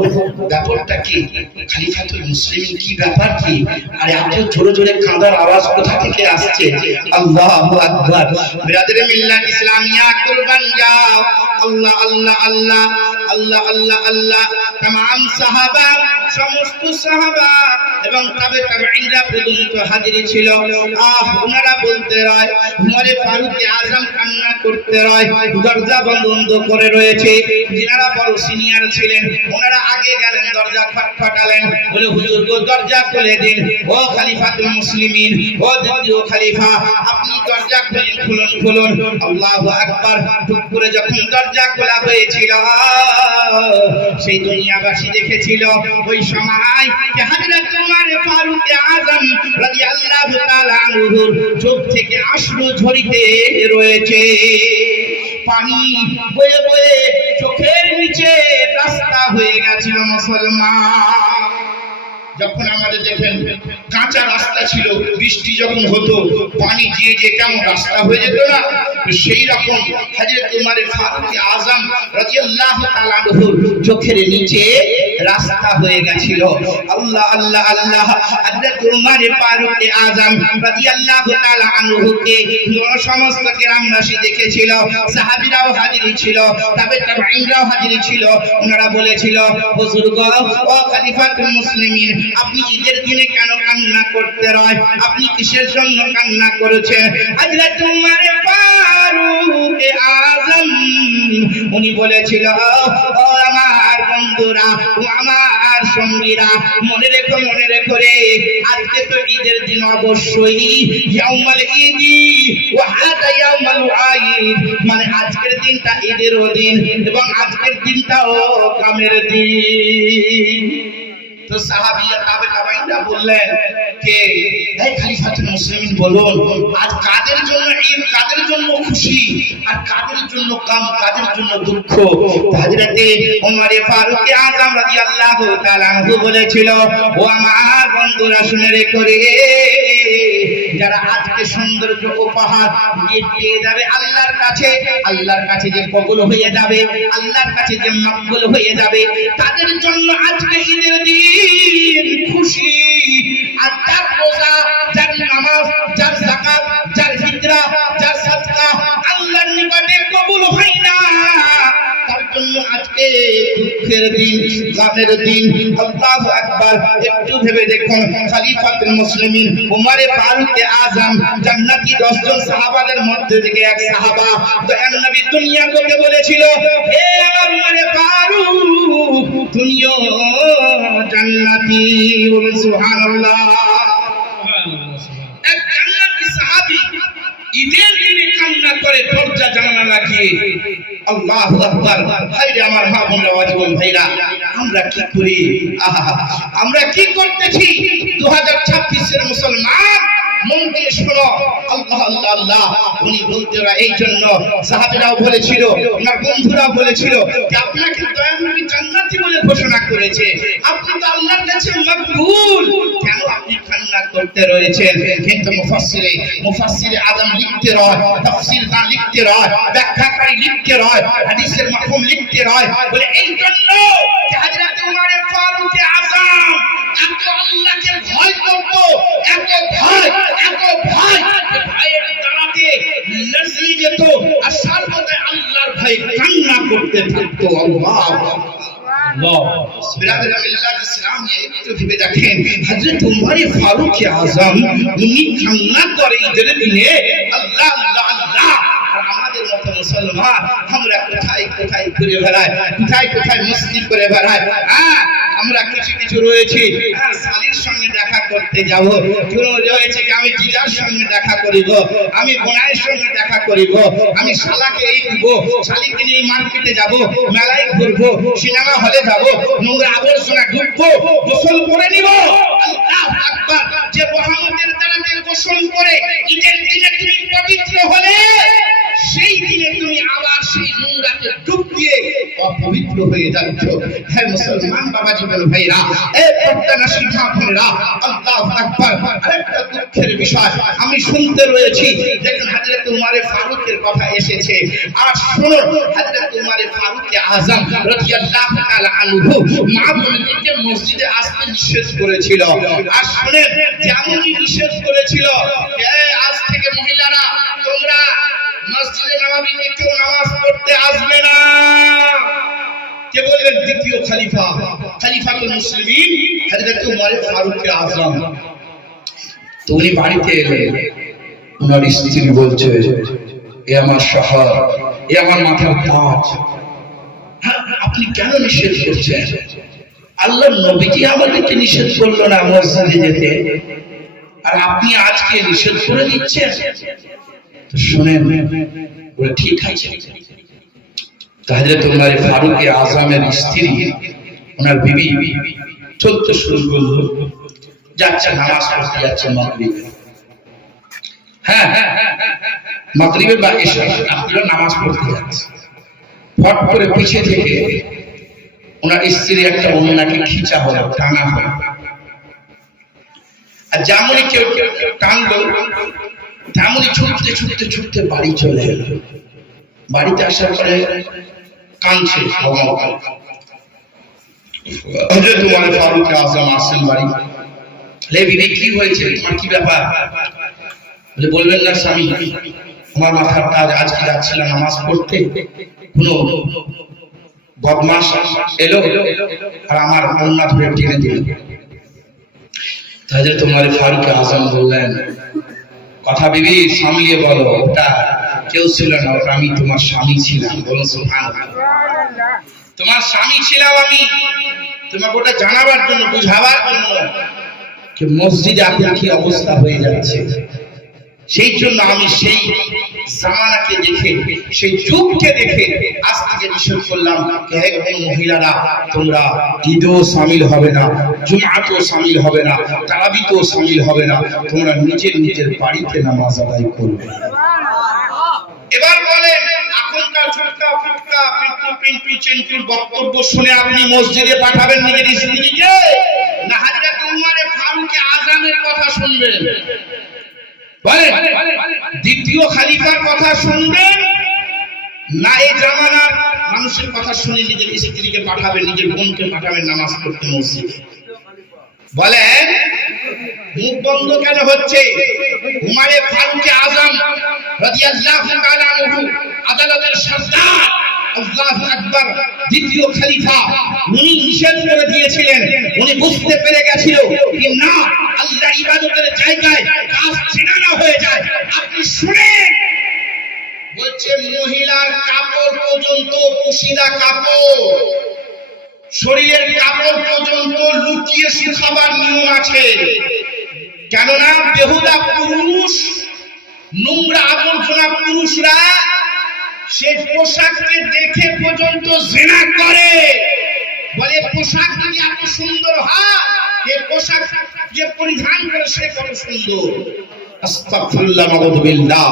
ব্যাপারটা কি? খলিফাতুল মুসলিমিন কি ব্যাপার কি? আর এত জোরে জোরে কাঁদার আওয়াজ কোথা থেকে আসছে? আল্লাহু আকবার। বিরাদরে মিল্লাত ইসলামিয়া কুরবান যাও। আল্লাহ আল্লাহ আল্লাহ আল্লাহ আল্লাহ আল্লাহ। तमाम সাহাবা, সমস্ত সাহাবা এবং তাবেঈনরা পর্যন্ত হাজির ছিল। ওনারা বলতে রয়, ওমর ফারুক আযম কান্না করতে রয়, দরজা বন্ধ করে রয়েছে। যিনারা বড় সিনিয়র ছিলেন ওনারা আগে গেলেন, দরজা খটখটালেন, বলে হুজুর গো দরজা খুলে দিন। ও খলিফাতুল মুসলিমিন, ও দ্বিতীয় খলিফা, আপনি দরজা খুলুন খুলুন। আল্লাহু আকবার। টুক করে যখন দরজা খোলা হয়েছিল সেই দুনিয়াবাসী দেখেছিল ওই সময় যে হযরত ওমর ফারুক আযম রাদিয়াল্লাহু তাআলা আনহুর চোখ থেকে অশ্রু ঝরিতে রয়েছে। পানি বয়ে বয়ে চোখের নিচে রাস্তা হয়ে গেছিল। মুসলমান যখন আমাদের দেখেন কাঁচা রাস্তা ছিল, বৃষ্টি যখন হতো পানি দিয়ে যে কেমন রাস্তা হয়ে যেত না, সেই রকম হযরত ওমর ফারুক আযম রাদিয়াল্লাহু তাআলা আনহু চোখের নিচে রাস্তা হয়ে গেছিল। আল্লাহ আল্লাহ আল্লাহ। হযরত উমর ফারুক আযম রাদিয়াল্লাহু তাআলা আনহুকে সমস্ত কেরামবাসী দেখেছিল, সাহাবীরাও হাজির ছিল, তাবেঈনরাও হাজির ছিল। ওনারা বলেছিল, হুজুর গো, ও খলিফাতুল মুসলিমিন, আপনি ঈদের দিনে কেন কান্না করতে রয়? আপনি কিসের জন্য কান্না করেছেন? হযরত উমর ফারুক আযম উনি বলেছিল, ও আমার বন্ধুরা, ও আমার সঙ্গীরা, মনে রেখো রে, আজকে তো ঈদের দিন, অবশ্যই ইয়াউমুল ঈদি ওয়া হাদা ইয়াউমুল ঈদ, মানে আজকের দিনটা ঈদেরও দিন এবং আজকের দিনটাও কামের দিন। তো সাহাবীরা তাবেঈনরা বললেন কে, এই খলিফাতুল মুসলিমিন বলুন, আজ কাদের জন্য ঈদ, কাদের জন্য খুশি, আর কাদের জন্য গম, কাদের জন্য দুঃখ? হযরতে ওমর ফারুক আযম রাদিয়াল্লাহু তাআলা আনহু বলেছিল, ও আমার বন্ধুরা, শুনে রেখো রে, যারা আজকে সৌন্দর্য উপহার পেয়ে যাবে আল্লাহর কাছে যে কবুল হয়ে যাবে, আল্লাহর কাছে যে মকবুল হয়ে যাবে, তাদের জন্য আজকে ঈদের দিন খুশি। আর যার রোজা, যার নামাজ, যার যাকাত, যার ফিতরা, যার সাদকা আল্লাহর নিকটে কবুল হয় না, তার জন্য আজকে দুঃখের দিন, গমের দিন। আল্লাহু আকবার। একটু ভেবে দেখুন, খলিফাতুল মুসলিমিন উমর ফারুক আযম জান্নাতি 10 জন সাহাবাদের মধ্যে থেকে এক সাহাবা দয়ার নবী দুনিয়াকে বলেছিল, হে আমার উমর ফারুক, তুমিও জান্নাতি। বলুন সুবহানাল্লাহ। এক জান্নাতি সাহাবী ঈদের দিনে কান্না করে দরজা জানালা লাগিয়ে। আল্লাহু আকবার। ভাইরে আমার, মা বোনরা, ওয়াজিবন ভাইরা, আমরা কি করি? আমরা কি করতেছি? 2026 এর মুসলমান, মন দিয়ে শোনো। আল্লাহ আল্লাহ আল্লাহ। উনি বলতেরা এই জন্য সাহাবীরাও বলেছিল, ওনার বন্ধুরাও বলেছিল যে আপনাকে দয়ার নবী জান্নাতি বলে ঘোষণা করেছে, আপনি তো আল্লাহর কাছে মকবুল, কেন আপনি কান্না করতে রয়েছেন? কিন্তু মুফাসসিরে আযম লিখতে রয়, তাফসীর দা লিখতে রয়, ব্যাখ্যাকারী লিখতে রয়, হাদিসের মাফহুম লিখতে রয়, বলে এই জন্য যে হযরত উমর ফারুক আযম এত আল্লাহকে ভয় করত, এত ভয়ের দাঁড়াতে লড়িয়ে যেত, আর সর্বদা আল্লাহর ভয়ে কান্না করতে থাকতো। আল্লাহ একটু ভেবে দেখেন, হযরত উমর ফারুক আযম উনি কান্না করে ঈদের দিনে। আল্লাহ আল্লাহ আল্লাহ। আর আমাদের মতো মুসলমান আমরা কোথায় কোথায় ঘুরে বেড়াই, কোথায় মস্তি করে বেড়াই। আমরা কিছু রয়েছে, শালীর সঙ্গে দেখা করতে যাব, রয়েছে কি আমি জিজার সঙ্গে দেখা করিব, আমি বোনের সঙ্গে দেখা করিব, আমি শালাকে এই দিব, শালীকে নিয়ে মার্কেটে যাব, মেলায় ঘুরবো, সিনেমা হলে যাব, নোংরা আবর্জনা ঢুকবো, গোসল করে নিব। আল্লাহু আকবার। যে রহমতের দ্বারা গোসল করে ঈদের দিনে তুমি পবিত্র হলে, সেই দিনে তুমি আবার সেই নোংরাকে ডুব দিয়ে অপবিত্র হয়ে যাচ্ছ। হে মুসলমান বাবা জীবন ভাইরা, এ পর্দানাশী মা বোনেরা, আল্লাহু আকবার। আরেকটা দুঃখের বিষয় আমি শুনতে রয়েছি, দেখুন হযরত উমর ফারুকের কথা এসেছে, আর শুনুন, হযরত উমর ফারুক আযম রাদিয়াল্লাহু তাআলা আনহু মা বোনদেরকে মসজিদে আসতে নিষেধ করেছিল। আর শুনেন, যেমনই নিষেধ করেছিল, আজ থেকে মহিলারা তোমরা মসজিদে নববীতে কেউ নামাজ পড়তে আসবে না। কে বলবেন? দ্বিতীয় খলিফাতুল মুসলিমিন হযরত উমর ফারুক আযম। তো উনি বাড়িতে এলেন, ওনার স্ত্রী বলছে, এ আমার শহর, এ আমার মাথার তাজ, আপনি কেন নিষেধ করছেন? আল্লাহর নবীজি আমাদেরকে নিষেধ করলো না মসজিদে যেতে, আর আপনি আজকে নিষেধ করে দিচ্ছেন? শুনেন, ঠিক আছে। হযরত উমর ফারুক আযমের স্ত্রী, ওনার বিবি চলতে শুরু করলো, যাচ্ছে নামাজ পড়তে যাচ্ছে মাগরিবে। মাগরিবে বা এশা আপনারা নামাজ পড়তে যাচ্ছে, ফট করে পিছে থেকে ওনার স্ত্রী একটা ওনাকে খিচা হলো, টানা হলো, আর যেমনই কেউ টানলো, তেমনই ছুটতে বাড়ি চলে এলো। বাড়িতে আসার পরে কাঁদছে, হযরত ওমর ফারুক আযম আসেন বাড়ি। লে বিবি কি হয়েছে, তোমার কি ব্যাপার? বলে বলবেন না স্বামী, আমার মাথার কাজ, আজকে যাচ্ছিলাম নামাজ পড়তে, কোনো বদমাশ এলো আর আমার কন্যা ধরে টেনে দিল। হযরত ওমর ফারুক আযম বললেন, কথা বিবি সামলিয়ে বলো, ওটা কেউ ছিল না, ওটা আমি তোমার স্বামী ছিলাম। বলুন সুবহানাল্লাহ। তোমার স্বামী ছিলাম আমি, তোমাকে ওটা জানাবার জন্য, বুঝাবার জন্য যে মসজিদে আপনার কি অবস্থা হয়ে যাচ্ছে, সেই জন্য আমি সেই জামানাকে দেখে, সেই যুগকে দেখে আজ থেকে নিষেধ করলাম যে হে মহিলারা, তোমরা ঈদেও শামিল হবে না, জুমআতেও শামিল হবে না, তারাবিতেও শামিল হবে না, তোমরা নিজের নিজের বাড়িতে নামাজ আদায় করবে। এবার বলে এখনকার ছোটকা ফুটকা পিন্টু চেন্টুর বক্তব্য শুনে আপনি মসজিদে পাঠাবেন নিজের স্ত্রীকে, না হযরত ওমর ফারুক আযমের কথা শুনবেন? বলে দ্বিতীয় খলিফার কথা শুনবেন, না এই জামানার মানুষের কথা শুনে নিজের স্ত্রীকে পাঠাবেন, নিজের বোনকে পাঠাবেন নামাজ পড়তে মসজিদে? বলেন মুখ বন্ধ কেন হচ্ছে? ওমর ফারুক আযম রাদিয়াল্লাহু তাআলা আনহু আদালতের সরদার, আল্লাহু আকবার, দ্বিতীয় খলিফা, উনি নিষেধ করে দিয়েছিলেন। উনি বুঝতে পেরে গেছিল যে না, আল্লাহ ইবাদতের জায়গায় কাজ ছিনানো হয়ে যায়। আপনি শুনেন, বলছে মহিলার কাপড় পর্যন্ত, পুশিদা কাপড়, শরীরের কাপড় পর্যন্ত লুকিয়ে শুকাবার নিয়ম আছে। কেননা বেহুদা পুরুষ, নোংরা আবর্জনা পুরুষরা সে পোশাককে দেখে পর্যন্ত জিনা করে। বলে পোশাক যদি এত সুন্দর হয়, এই পোশাক যে পরিধান করে সে কত সুন্দর। আস্তাগফিরুল্লাহ ওয়াবিল্লাহ।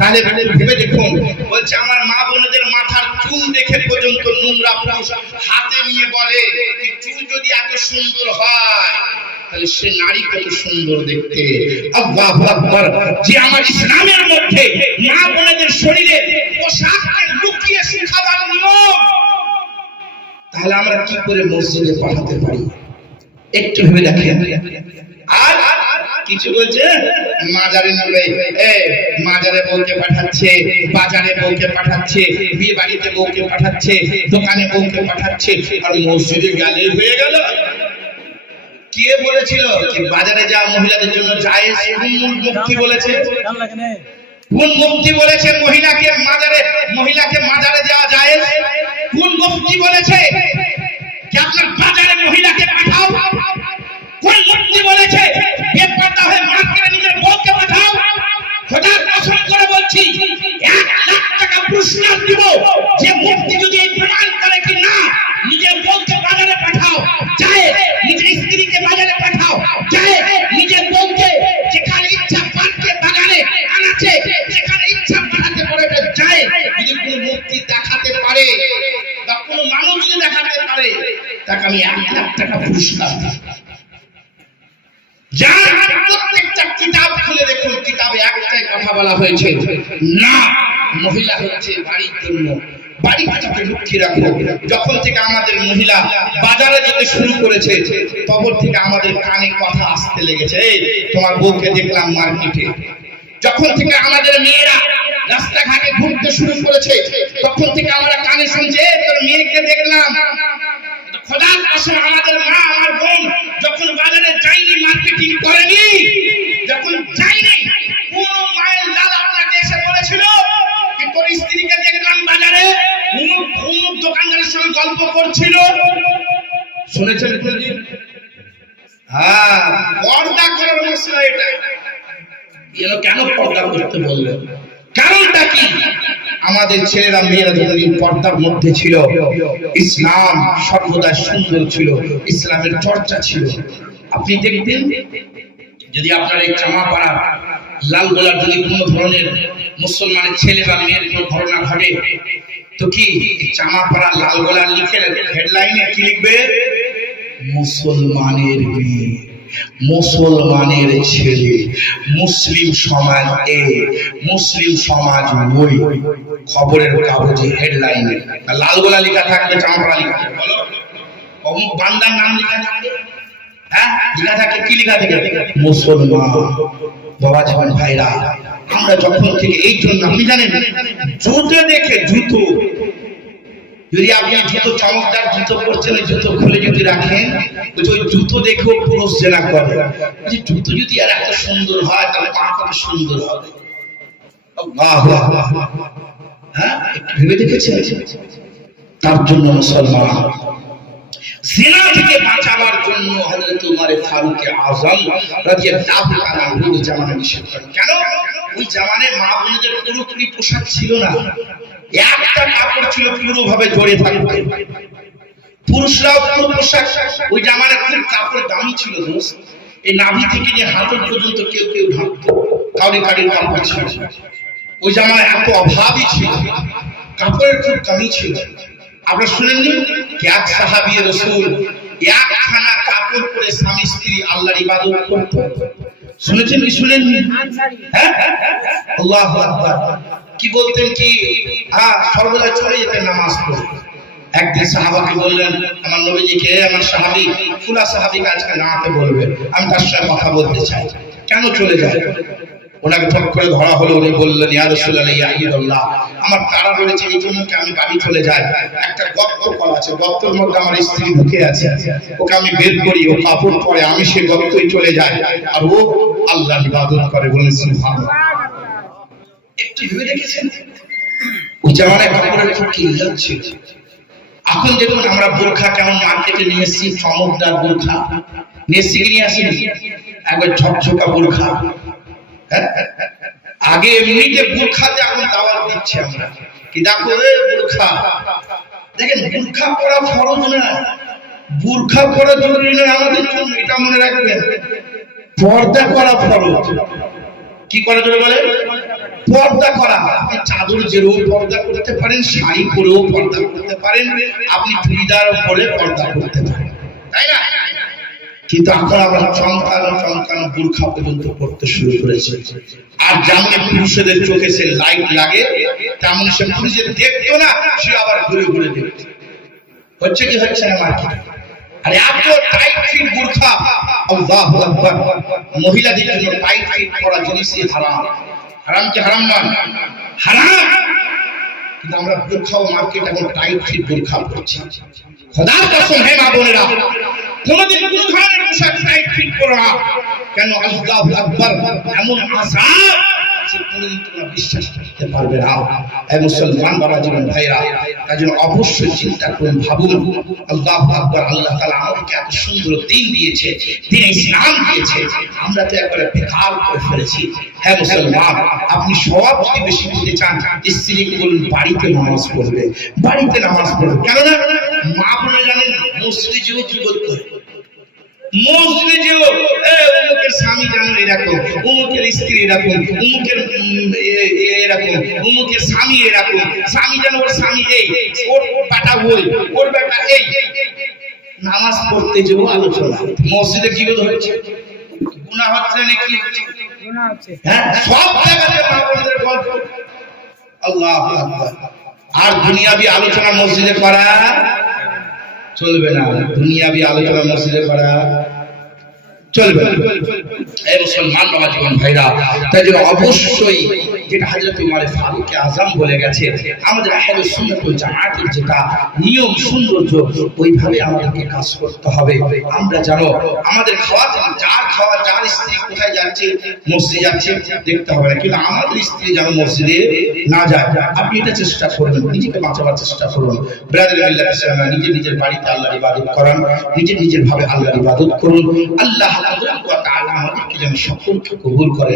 তাহলে ভেবে দেখুন, বলছে আমার মা বোনদের মাথার চুল দেখে পর্যন্ত নোংরা পুরুষ হাতে নিয়ে বলে যে চুল যদি এত সুন্দর হয় তাহলে সে নারী কত সুন্দর দেখতে। আল্লাহু আকবার। যে আমার ইসলামের মধ্যে মা বোনদের শরীরে পোশাককে লুকিয়ে শুকাবার নিয়ম, তাহলে আমরা কি করে মসজিদে পাঠাতে পারি? একটু ভেবে দেখেন। আর কিছু বলছে মাজারে নবে, মাজারে বউকে পাঠাচ্ছে, বাজারে বউকে পাঠাচ্ছে, বিয়ে বাড়িতে বউকে পাঠাচ্ছে, দোকানে বউকে পাঠাচ্ছে, আর মসজিদে গেলে হয়ে গেল। কে বলেছিল যে বাজারে যাওয়া মহিলাদের জন্য জায়েজ? কোন মুক্তি বলেছে? কোন মুক্তি বলেছে মহিলাকে মাজারে যাওয়া জায়েজ? কোন মুক্তি বলেছে যে আপনার বাজারে মহিলাকে পাঠাও? কোন মুক্তি বলেছে বেপরদা হয়ে মার্কেটে নিজের বউকে পাঠাও? খোদার কসম করে বলছি, 1 লাখ টাকা পুরস্কার দিব যে মুক্তি যদি প্রমাণ করে কি না নিজের বউকে বাজারে পাঠাও যায়, নিজের স্ত্রীকে বাজারে পাঠাও যায়, নিজের বউকে যেখানে ইচ্ছা পার্কে বাগানে আনাচে যেখানে ইচ্ছা পাঠাতে পারে যায়, যদি কোনো মুক্তি দেখাতে পারে বা কোনো মানুষ যদি দেখাতে পারে, তাকে আমি 1 লাখ টাকা পুরস্কার দিই। প্রত্যেকটা কিতাব খুলে দেখুন, কিতাবে একটাই কথা বলা হয়েছে, না মহিলা হচ্ছে বাড়ির জন্য, বাড়িতে তাকে লক্ষ্মী রাখো। যখন থেকে আমাদের মহিলা বাজারে যেতে শুরু করেছে, তখন থেকে আমাদের কানে কথা আসতে লেগেছে, এই তোমার বউকে দেখলাম মার্কেটে। যখন থেকে আমাদের মেয়েরা রাস্তাঘাটে ঘুরতে শুরু করেছে, তখন থেকে আমরা কানে শুনছে তোর মেয়েকে দেখলাম। খোদার কসম, আমাদের মা আমার বোন যখন বাজারে যায়নি, মার্কেটিং করেনি, যখন যায়নি, কোন মায়ের লাল আপনাকে এসে বলেছিল যে তোর স্ত্রীকে দেখলাম বাজারে অমুক দোকানদারের সঙ্গে গল্প করছিল? শুনেছেন? হ্যাঁ, পর্দা করার মশলা এটা। কেন পর্দা করতে বললেন? কারণটা কি? আমাদের ছেলেরা মেয়েরা যতদিন পর্দার মধ্যে ছিল, ইসলাম সর্বদা সুন্দর ছিল, ইসলামের চর্চা ছিল। আপনি দেখবেন যদি আপনার এই চামাপাড়া লালগোলার যদি কোনো ধরনের মুসলমানের ছেলে বা মেয়ের কোনো ঘটনা ঘটে, তো কি চামাপাড়া লালগোলার লিখে হেডলাইনে কি লিখবে? মুসলমানের মেয়ে, মুসলমানের ছেলে, মুসলিম সমাজ এ, মুসলিম সমাজ ওই। খবরের কাগজে হেডলাইনে লালগোলা লেখা থাকবে, চামড়া লেখা। বলো অমুক বান্দার নাম লেখা থাকে, হ্যাঁ লেখা থাকে, কি লেখা থাকে? মুসলমান। বাবা জীবন ভাইরা, আমরা যখন থেকে এই জন্য আপনি জানেন জুতো দেখে, জুতো যদি আপনি জুতো চমকদার জুতো পরছেন, ওই জুতো খুলে যদি রাখেন, ওই জুতো দেখেও পুরুষ জেনা করে। যে জুতো যদি আর এত সুন্দর হয় তাহলে পা কত সুন্দর হবে। হ্যাঁ ভেবে দেখেছেন? তার জন্য মুসলমান জিনা থেকে বাঁচাবার জন্য হযরত ওমর ফারুক আযম রাদিয়াল্লাহু তাআলা ওই জামানে নিষেধ করেন। কেন? ওই জামানে মা বোনদের পুরোপুরি পোশাক ছিল না, একটা কাপড় ছিল পুরোভাবে জড়ে থাকতে। পুরুষরাও পুরো পোশাক, ওই জামানে খুব কাপড় দামি ছিল দোস্ত। এই নাভি থেকে নিয়ে হাঁটু পর্যন্ত কেউ কেউ ঢাকতো, কাউরি কাউরির কাপড় ছিল। ওই জামায় এত অভাবই ছিল, কাপড়ের খুব কমই ছিল। আপনারা শুনেননি এক সাহাবী রাসূল একখানা কাপড় পরে স্বামী স্ত্রী আল্লাহর ইবাদত করত? শুনেছেন কি শুনেননি? হ্যাঁ, আল্লাহু আকবার। কি বলতেন কি, সর্বদা চলে যেতেন নামাজ পড়তে। একদিন সাহাবাকে বললেন, আমার নবীজিকে আমার সাহাবী ফুলা সাহাবীকে আজকে নামাতে বলবে, আমি তার সাথে কথা বলতে চাই। কেন চলে যায়? ওনাকে ঠক করে ধরা হলো। উনি বললেন, ইয়া রাসূলুল্লাহ, ইয়া হাবিবাল্লাহ, আমার তাড়া রয়েছে, এই জন্য কি আমি বাড়ি চলে যাই। একটা গর্ত করা আছে, গর্তের মধ্যে আমার স্ত্রী ঢুকে আছে, ওকে আমি বের করি, ও কাপড় পরে, আমি সে গর্তই চলে যাই, আর ও আল্লাহর ইবাদত করে। বলেন সুবহানাল্লাহ। একটু ভেবে দেখেছেন ওই জামানায় কাপড়ের খুব কিল্লাত ছিল। এখন দেখুন আমরা বোরখা কেমন মার্কেটে নিয়ে এসেছি, চমকদার বোরখা নিয়ে এসেছি, কি নিয়ে আসিনি? একবার ঝকঝকা বোরখা। আগে এমনিতে বোরখাতে এখন দাওয়াত দিচ্ছে আমরা, কি দেখো বোরখা। দেখেন বোরখা পরা ফরজ না, বোরখা পরা জরুরি নয় আমাদের জন্য, এটা মনে রাখবেন। পর্দা করা ফরজ। কি করা জরুরি বলে? পর্দা করা। আপনি চাদর জেরেও পর্দা করতে পারেন, শাড়ি পরেও পর্দা করতে পারেন, আপনি চুড়িদার পরে পর্দা করতে পারেন, তাই না? কিন্তু এখন আমরা চমকানো বোরখা পর্যন্ত পড়তে শুরু করেছি। আর যেমন পুরুষদের চোখে সে লাইট লাগে, তেমন সে পুরুষের দেখতো না, সে আবার ঘুরে ঘুরে দেখতো। হচ্ছে কি হচ্ছে না মার্কেটে? আর এত টাইট ফিট বোরখা, আল্লাহু আকবার। মহিলাদের জন্য টাইট ফিট পরা জিনিসই হারাম। হারাম কি হারাম নয়? হারাম। কিন্তু আমরা বোরখা মার্কেট এখন টাইট ফিট বোরখা পরছি। খোদার কসম, হে মা বোনেরা, কোনদিন কোন ধরনের পোশাক টাইট ফিট করো না। কেন? আল্লাহু আকবার। এমন আযাব সে কোনদিন তোমরা বিশ্বাস করতে পারবে না। এই মুসলমান বাবা জীবন ভাইরা, তাই জন্য অবশ্যই চিন্তা করুন, ভাবুন। আল্লাহু আকবার। আল্লাহ তাআলা আমাদেরকে এত সুন্দর দিন দিয়েছে, দিন ইসলাম দিয়েছে, আমরা তো একবারে বেকার করে ফেলেছি। হ্যাঁ মুসলমান, আপনি সব যদি বেশি পেতে চান, স্ত্রীকে বলুন বাড়িতে নামাজ পড়বে, বাড়িতে নামাজ পড়বে। কেননা মা বোনে জানেন মসজিদে যেও যুবক করে, মসজিদে যেও অমুকের স্বামী জানো এরকম, অমুকের স্ত্রী এরকম, অমুকের এরকম, অমুকের স্বামী এরকম, স্বামী জানো ওর স্বামী এই, ওর পাটা বই, ওর বেটা এই। নামাজ পড়তে যেও আলোচনা। মসজিদে কি হচ্ছে? গুনাহ হচ্ছে নাকি? গুনাহ হচ্ছে। হ্যাঁ, সব জায়গাতে মা বোনদের গল্প। আল্লাহু আকবার। আর দুনিয়াবি আলোচনা মসজিদে করা চলবে না, দুনিয়াবি আলোচনা মসজিদে করা চলবে না। এই মুসলমান বাবা জীবন ভাইরা, তাই জন্য অবশ্যই যেটা হযরত ওমর ফারুক আযম বলে গেছে, আমাদের আহলে সুন্নাত ওয়াল জামাতের যেটা নিয়ম সৌন্দর্য, ওইভাবে আমাদেরকে কাজ করতে হবে। আমরা জানো আমাদের খাওয়া, যার স্ত্রী কোথায় যাচ্ছে, মসজিদে যাচ্ছে, দেখতে হবে না, কিন্তু আমাদের স্ত্রী যেন মসজিদে না যায়। আপনি এটা চেষ্টা করবেন, নিজেকে বাঁচাবার চেষ্টা করুন। ব্রাদার আল্লাহ, নিজের বাড়িতে আল্লাহর ইবাদত করেন, নিজের ভাবে আল্লাহর ইবাদত করুন। আল্লাহ ওয়া তাআলা আমাদেরকে যেন সকলকে কবুল করে।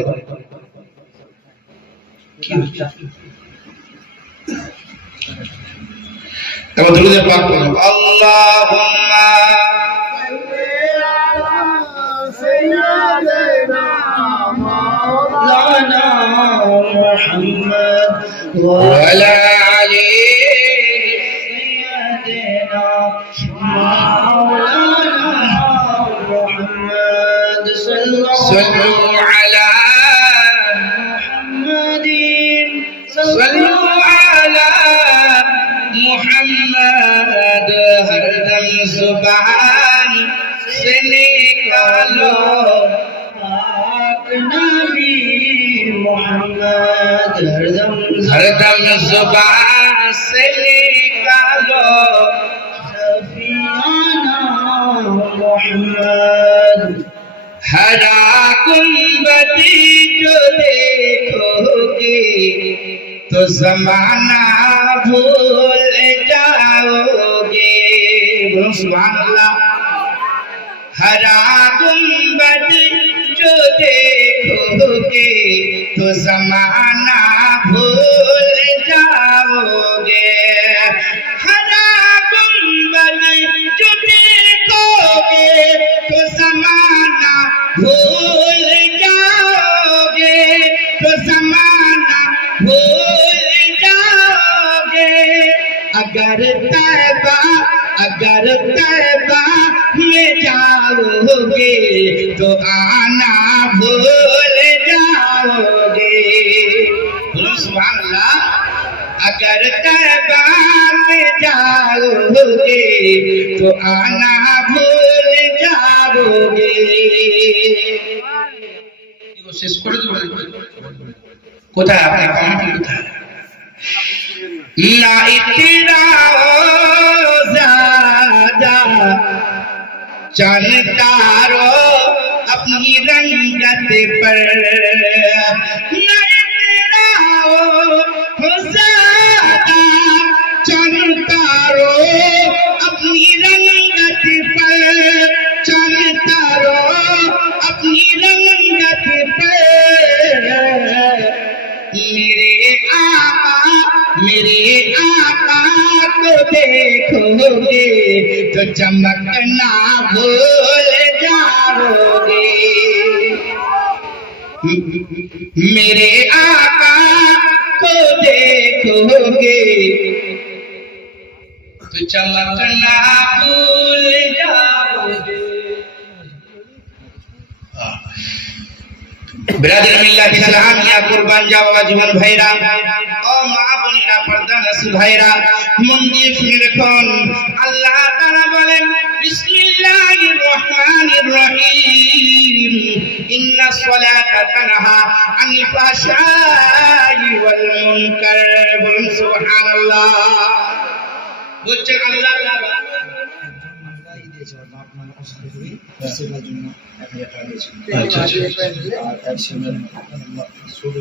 এবার দরুদ পাক পড়ুন। আল্লাহুম্মা সাইয়্যিদানা মাওলানা মুহাম্মদ ওয়া আলা আলি সাইয়্যিদিনা মাওলানা মুহাম্মদ সাল্লাল্লাহু আলা صلوا على محمد هر دم जुबान से निकालो पाक नबी मोहम्मद हरदम जुबान से निकालो सफियाना मोहम्मद। हरा गुंबदी जो देखोगे तो जमाना भूल जाओगे। बोलो सुभान अल्लाह। हरा गुंबद जो देखोगे तो जमाना भूल जाओगे। हरा गुंबद जो देखोगे तो जमाना भूल जाओगे, तो जमाना भूल जाओगे। अगर तैबा में जाओगे तो आना भूल जाओगे। बोलो सुभान अल्लाह। अगर तैबा में जाओगे तो आना भूल जाओगे। শেষ করে দেবো। কোথায় আপনার কমেন্ট কোথায়? ना इतराओ ज़्यादा चलता रहो अपनी रंगत पर। ना इतराओ ज़्यादा चलता रहो अपनी रंगत पर, चलता रहो अपनी रंगत पर। मेरे आका को देखोगे तो चमकना भूल जाओगे। मेरे आका को देखोगे तो चमकना भूल जाओगे। बिरादर मिल्लत इस्लामिया कुर्बान जावा जीवन भाईरा ও মা বোনেরা পর্দা নসিব ভাইরা মন দিয়ে শুনে রাখুন। আল্লাহ তাআলা বলেন বিসমিল্লাহির রহমানির রহিম ইন্নাস সালাতা তানহা আনিল ফাহশাই ওয়াল মুনকার। বলুন সুবহানাল্লাহ। বলছেন আল্লাহ তাআলা সেবার জন্য 1000 টাকা দিয়েছেন। আচ্ছা আর অ্যাকশনের শুরু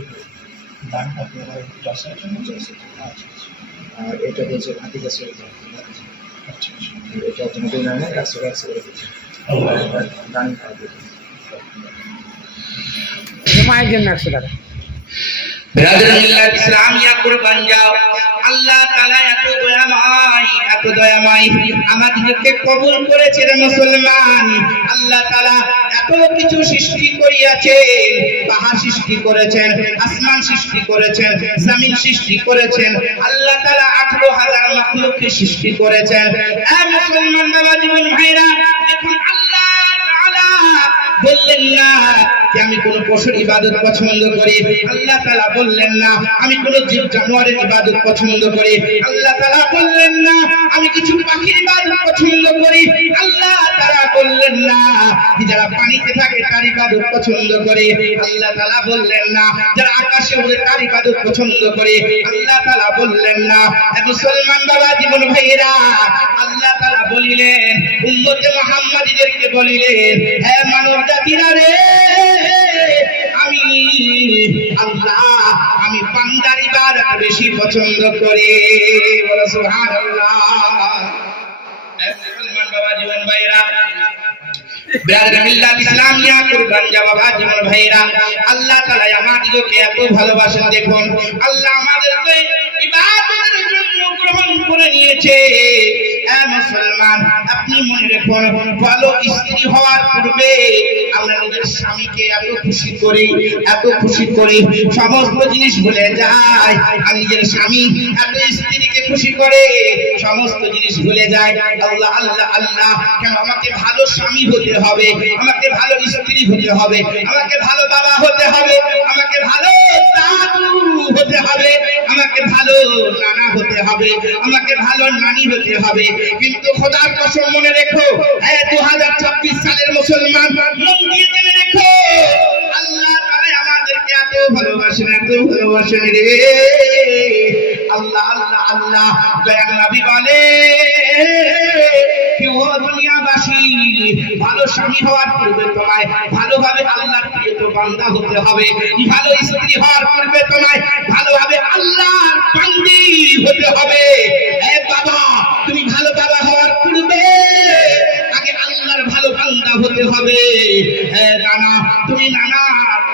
দানটা আপনারা দর্শনের জন্য চাইছেন। আর এটা দিয়েছে ভাতিজা ছেড়ে আচ্ছা এটা তোমাদের নামে 100 টাকা করে দিয়েছে। দান খাওয়া দিয়েছে মায়ের জন্য 100 টাকা। बिरादर मिल्लत इस्लामिया कुर्बान जाओ। আল্লাহ তাআলা এত দয়াময় আমাদেরকে কবুল করেছে রে মুসলমান। আল্লাহ তাআলা এত কিছু সৃষ্টি করিয়াছেন। পাহাড় সৃষ্টি করেছেন, আসমান সৃষ্টি করেছেন, জমিন সৃষ্টি করেছেন। আল্লাহ তাআলা 18,000 মাখলুককে সৃষ্টি করেছেন। এ মুসলমান বাবা জীবন ভাইরা দেখুন আল্লাহ তাআলা বললেন না যে আমি কোন পশুর ইবাদত পছন্দ করি। আল্লাহ তাআলা বললেন না আমি কোন জীব জানোয়ারের ইবাদত পছন্দ করি। আল্লাহ তাআলা বললেন না আমি কিছু পাখির ইবাদত পছন্দ করি। আল্লাহ তাআলা বললেন না যারা পানিতে থাকে তার ইবাদত পছন্দ করে। আল্লাহ তাআলা বললেন না যারা আকাশে ওড়ে তার ইবাদত পছন্দ করে। আল্লাহ তাআলা বললেন না। মুসলমান বাবা জীবন ভাইয়েরা আল্লাহ তাআলা বলিলেন উম্মতে মুহাম্মাদীদেরকে বলিলেন হে মানব জাতিরা রে আমি আল্লাহ আমি বান্দার ইবাদত বেশি পছন্দ করি। বলো সুবহানাল্লাহ। মুসলমান বাবা জীবন ভাইরা বিরাদর মিল্লাত ইসলামিয়া কুরবান জাওয়া জীবন ভাইরা আল্লাহ তাআলা আমাদেরকে এত ভালোবাসেন। দেখুন আল্লাহ আমাদেরকে ইবাদতের জন্য গ্রহণ করে নিয়েছে। এ মুসলমান আপনি মনে রাখুন ভালো স্ত্রী হওয়ার পূর্বে আমরা নিজের স্বামীকে এত খুশি করি সমস্ত জিনিস ভুলে যায়। আর নিজের স্বামী এত স্ত্রীকে খুশি করে সমস্ত জিনিস ভুলে যায়। আল্লাহ আল্লাহ আল্লাহ কেন আমাকে ভালো স্বামী হতে হবে, আমাকে ভালো স্ত্রী হতে হবে, আমাকে ভালো বাবা হতে হবে, আমাকে ভালো দাদু হতে হবে, আমাকে ভালো নানা হতে হবে, আমাকে তোমাকে ভালো নানি হতে হবে। কিন্তু খোদার কসম মনে রেখো, 2026 সালের মুসলমান, মন দিয়ে জেনে রেখো, আল্লাহ তাআলা আমাদেরকে এত ভালোবাসেন রে। আল্লাহ আল্লাহ আল্লাহ দয়ার নবী বলে, কেউ দুনিয়াবাসী ভালো স্বামী হওয়ার পূর্বে তোমায় ভালোভাবে আল্লাহর প্রিয় বান্দা হতে হবে। ভালো স্ত্রী হওয়ার পূর্বে তোমায় ভালোভাবে আল্লাহর বান্দি হতে হবে। বাবা, তুমি ভালো বাবা হওয়ার পূর্বে আগে আল্লাহর ভালো বান্দা হতে হবে। নানা, তুমি নানা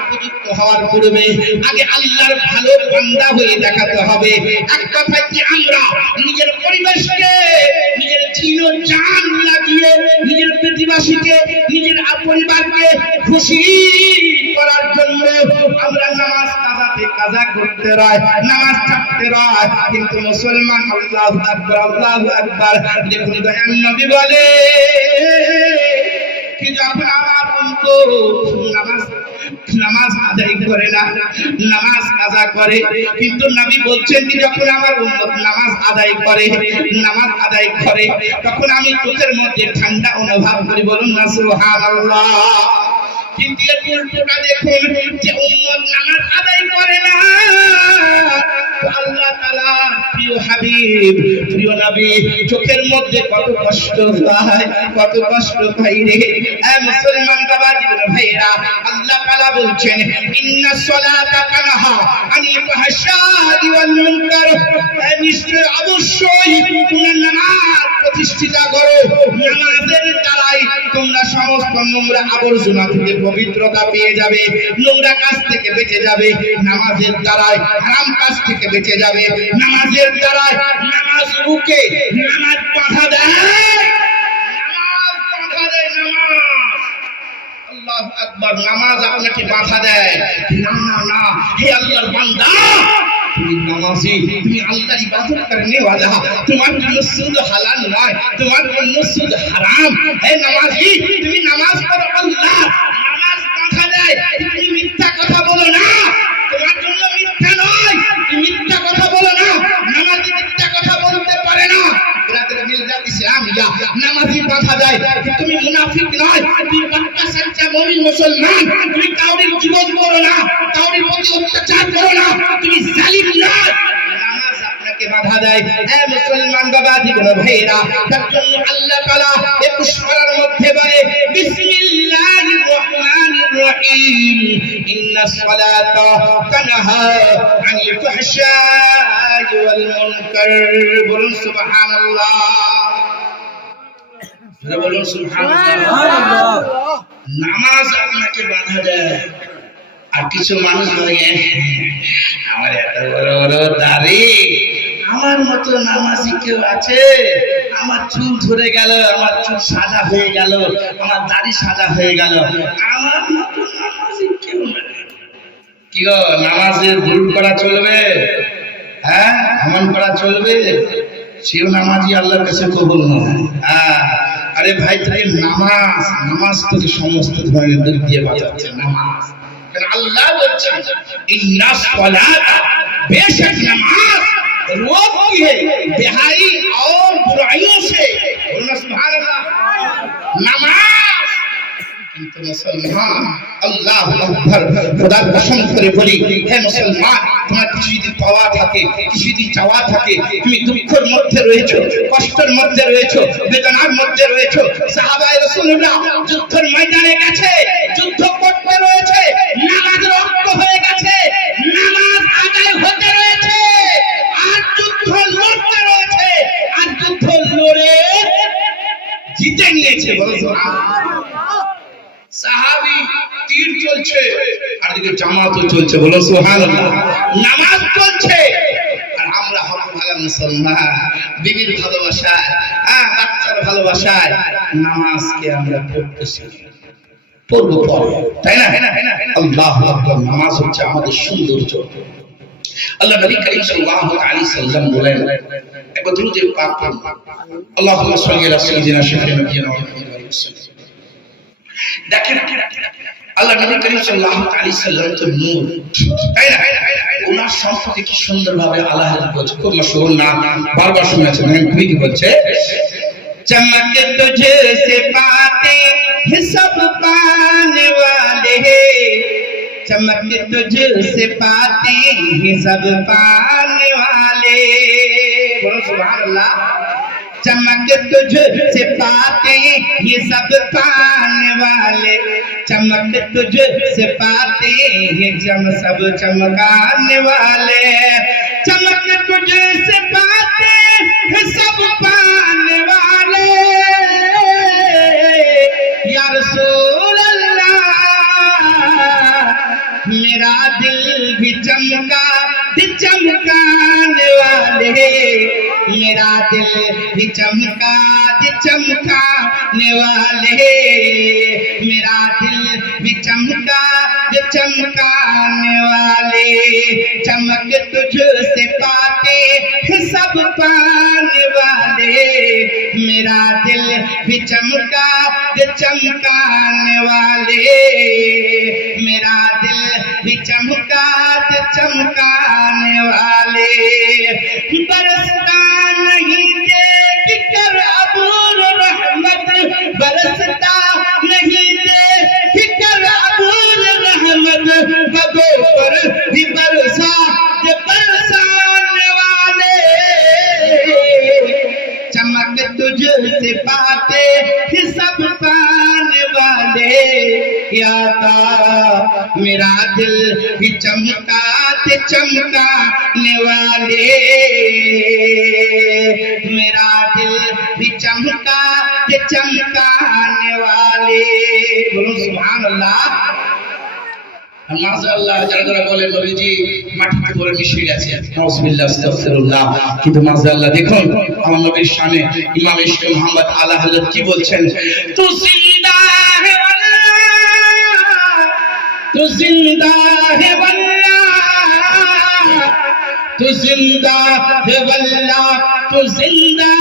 উপযুক্ত হওয়ার পূর্বে আগে আল্লাহর ভালো বান্দা হয়ে দেখাতে হবে। এক কথায় কি, আমরা নিজের পরিবেশকে, নিজের জান লাগিয়ে নিজের প্রতিবাসীকে, নিজের পরিবারকে খুশি করার জন্য আমরা নামাজ কাজা করতে রয়, নামাজ ছাড়তে রয়। কিন্তু মুসলমান, আল্লাহু আকবার, আল্লাহু আকবার। দেখুন দয়ার নবী বলে কি, যখন আমার নামাজ আদায় করে না, নামাজ কাজা করে, কিন্তু নবী বলছেন কি, যখন আমার উম্মত নামাজ আদায় করে, তখন আমি চোখের মধ্যে ঠান্ডা অনুভব করি। বলুন না সুবহানাল্লাহ। কিন্তু এর উল্টোটা দেখুন, যে উম্মত নামাজ আদায় করে না, আল্লাহ তাআলা প্রিয় হাবিব, প্রিয় নবী চোখের মধ্যে কত কষ্ট পায় রে। মুসলমান বাবাজি ভাইরা, আল্লাহ তাআলা বলছেন, ইন্নাস সালাতা কানাহা আনিল ফাহশাই ওয়াল মুনকার। নিশ্চয়, অবশ্যই তোমরা নামাজ প্রতিষ্ঠিত করো। নামাজের দ্বারাই তোমরা সমস্ত নোংরা আবর্জনা থেকে পবিত্রতা পেয়ে যাবে, নোংরা কাজ থেকে বেঁচে যাবে। নামাজের দ্বারাই হারাম কাজ থেকে বেঁচে যাবে। নামাজের দ্বারাই নামাজ রুকে, নামাজ বাধা দেয়, আল্লাহু আকবার। নামাজ আপনাকে বাধা দেয়। না না না, হে আল্লাহর বান্দা, তুমি নামাজি, তুমি আল্লাহর ইবাদত করনে वाला, তোমার জন্য সুদ হালাল নয়, তোমার জন্য সুদ হারাম। হে নামাজি, তুমি নামাজ পড়ো, আল্লাহ নামাজ বাধা দেয়। তুমি মিথ্যা কথা বলো না, তোমার জন্য মিথ্যা নয়, তুমি মিথ্যা কথা বলো না। নামাজি মিথ্যা কথা বলতে পারে না। বিরাদর মিল্লাত ইসলামিয়া, নামাজি বাধা দেয়। তুমি মুনাফিক নয়, তুমি পাক্কা সচ্চা মুমিন মুসলমান। তুমি কাউরির জীবন করো না, কাউরির প্রতি অত্যাচার করো না, তুমি জালিম নয়। নামাজ আপনাকে বাধা দেয়। হে মুসলমান বাবাজি ভাইরা, তার জন্য আল্লাহ তাআলা 21 পারার মধ্যে বলে, বিসমিল্লাহির রহমানির রহিম, ইন্নাস সালাতা তানহা আনিল ফাহশাই ওয়াল মুনকার। বলুন সুবহানাল্লাহ, বলুন সুবহানাল্লাহ। নামাজ আপনাকে বাধা দেয়। আর কিছু মানুষ বলে, আমার এত বড় বড় দাড়ি, আমার মতো নামাজি কেউ আছে? আমার চুল ধরে গেল, আমার চুল সাদা হয়ে গেল, আমার দাড়ি সাদা হয়ে গেল, আমার মতো নামাজি কেউ নাই। কি গো, নামাজের ভুল করা চলবে? হ্যাঁ, ভ্রমণ করা চলবে? সেও নামাজি আল্লাহর কাছে কবুল নয়। আরে ভাই, তাই নামাজ তোকে সমস্ত ধরনের দিক দিয়ে বাঁচাচ্ছে। নামাজ, আল্লাহ বলছেন, ইন্নাস সালাতা, बेशक नमाज रोकती है बेहाई और बुराइयों से। बोलना सुभान अल्लाह। नमाज কিন্তু মুসলমান, আল্লাহু আকবার, খোদার কসম করে বলি, হে মুসলমান, তোমার কিছু যদি পাওয়া থাকে, কিছু যদি চাওয়া থাকে, তুমি দুঃখের মধ্যে রয়েছো, কষ্টের মধ্যে রয়েছো, বেদনার মধ্যে রয়েছো। সাহাবায়ে রাসূলুল্লাহ যুদ্ধের ময়দানে গেছে, যুদ্ধ করতে রয়েছে, নামাজ রক্ত হয়ে গেছে, নামাজ আদায় হতে রয়েছে, আর যুদ্ধ লড়তে রয়েছে, আর যুদ্ধ লড়ে জিতে নিয়েছে। বলো সুবহানাল্লাহ। সাহাবী তীর চলছে, আর দিকে জামাতও চলছে। বলো সুবহানাল্লাহ। নামাজ চলছে, আর আমরা হকওয়ালা মুসলমান, বিবির ভালোবাসায়, বাচ্চার ভালোবাসায় নামাজকে আমরা পড়তেছি, পড়বো পরে, তাই না? আল্লাহু আকবার। নামাজ হচ্ছে আমাদের সৌন্দর্য। আল্লাহ নবী করিম সাল্লাল্লাহু আলাইহি সাল্লাম বলেন, একবার দুরূদ পাক পড়ুন, আল্লাহুম্মা সাল্লি আলা সাইয়্যিদিনা শাফিঈনা নবিয়িনা মুহাম্মাদিন। দেখেন, আল্লাহ নবী করিম সাল্লাল্লাহু আলাইহি সাল্লাম তো নূর, তাই না? ওনার সম্পর্কে কি সুন্দরভাবে আল্লাহ বলছে, খুব মশহুর নাম, বারবার শুনেছেন। তুমি কি বলছে? चमक तुझसे पाते हैं सब पाने वाले, चमक तुझसे पाते हैं सब पाने वाले, बोलो सुभान अल्लाह। चमक तुझसे पाते ये सब पाने वाले, चमक तुझसे पाते हैं जम सब चमकाने वाले, चमक तुझसे पाते हैं सब पाने वाले, या रसूल अल्लाह मेरा दिल भी चमका चमकाने वाले, मेरा दिल भी चमकाने वाले, मेरा दिल भी चमकाने वाले, चमक तुझसे पाते हैं सब पाने वाले, मेरा दिल भी चमकाने वाले, मेरा दिल भी चमकाने वाले, बरसता नहीं देख कर अबूर रहमत, बरसता नहीं देख कर अबूर रहमत, बगों पर भी बरसाने वाले, चमक तुझसे पाते हैं सब पाने वाले, या ता मेरा दिल भी चमकाने वाले, मेरा दिल भी चमकाने वाले, बोलो सुभान अल्लाह। মাশাআল্লাহ, যারা যারা বলেন নবীজি মাটিতে পড়ে মিশে গেছে, নাউজুবিল্লাহ আস্তাগফিরুল্লাহ, কিন্তু মাশাআল্লাহ দেখুন আমার নবীর শানে ইমাম ইশকে মুহাম্মদ আলা হযরত কি বলছেন, তু জিন্দা হে আল্লাহ, তু জিন্দা হে আল্লাহ, তু জিন্দা হে আল্লাহ, তু জিন্দা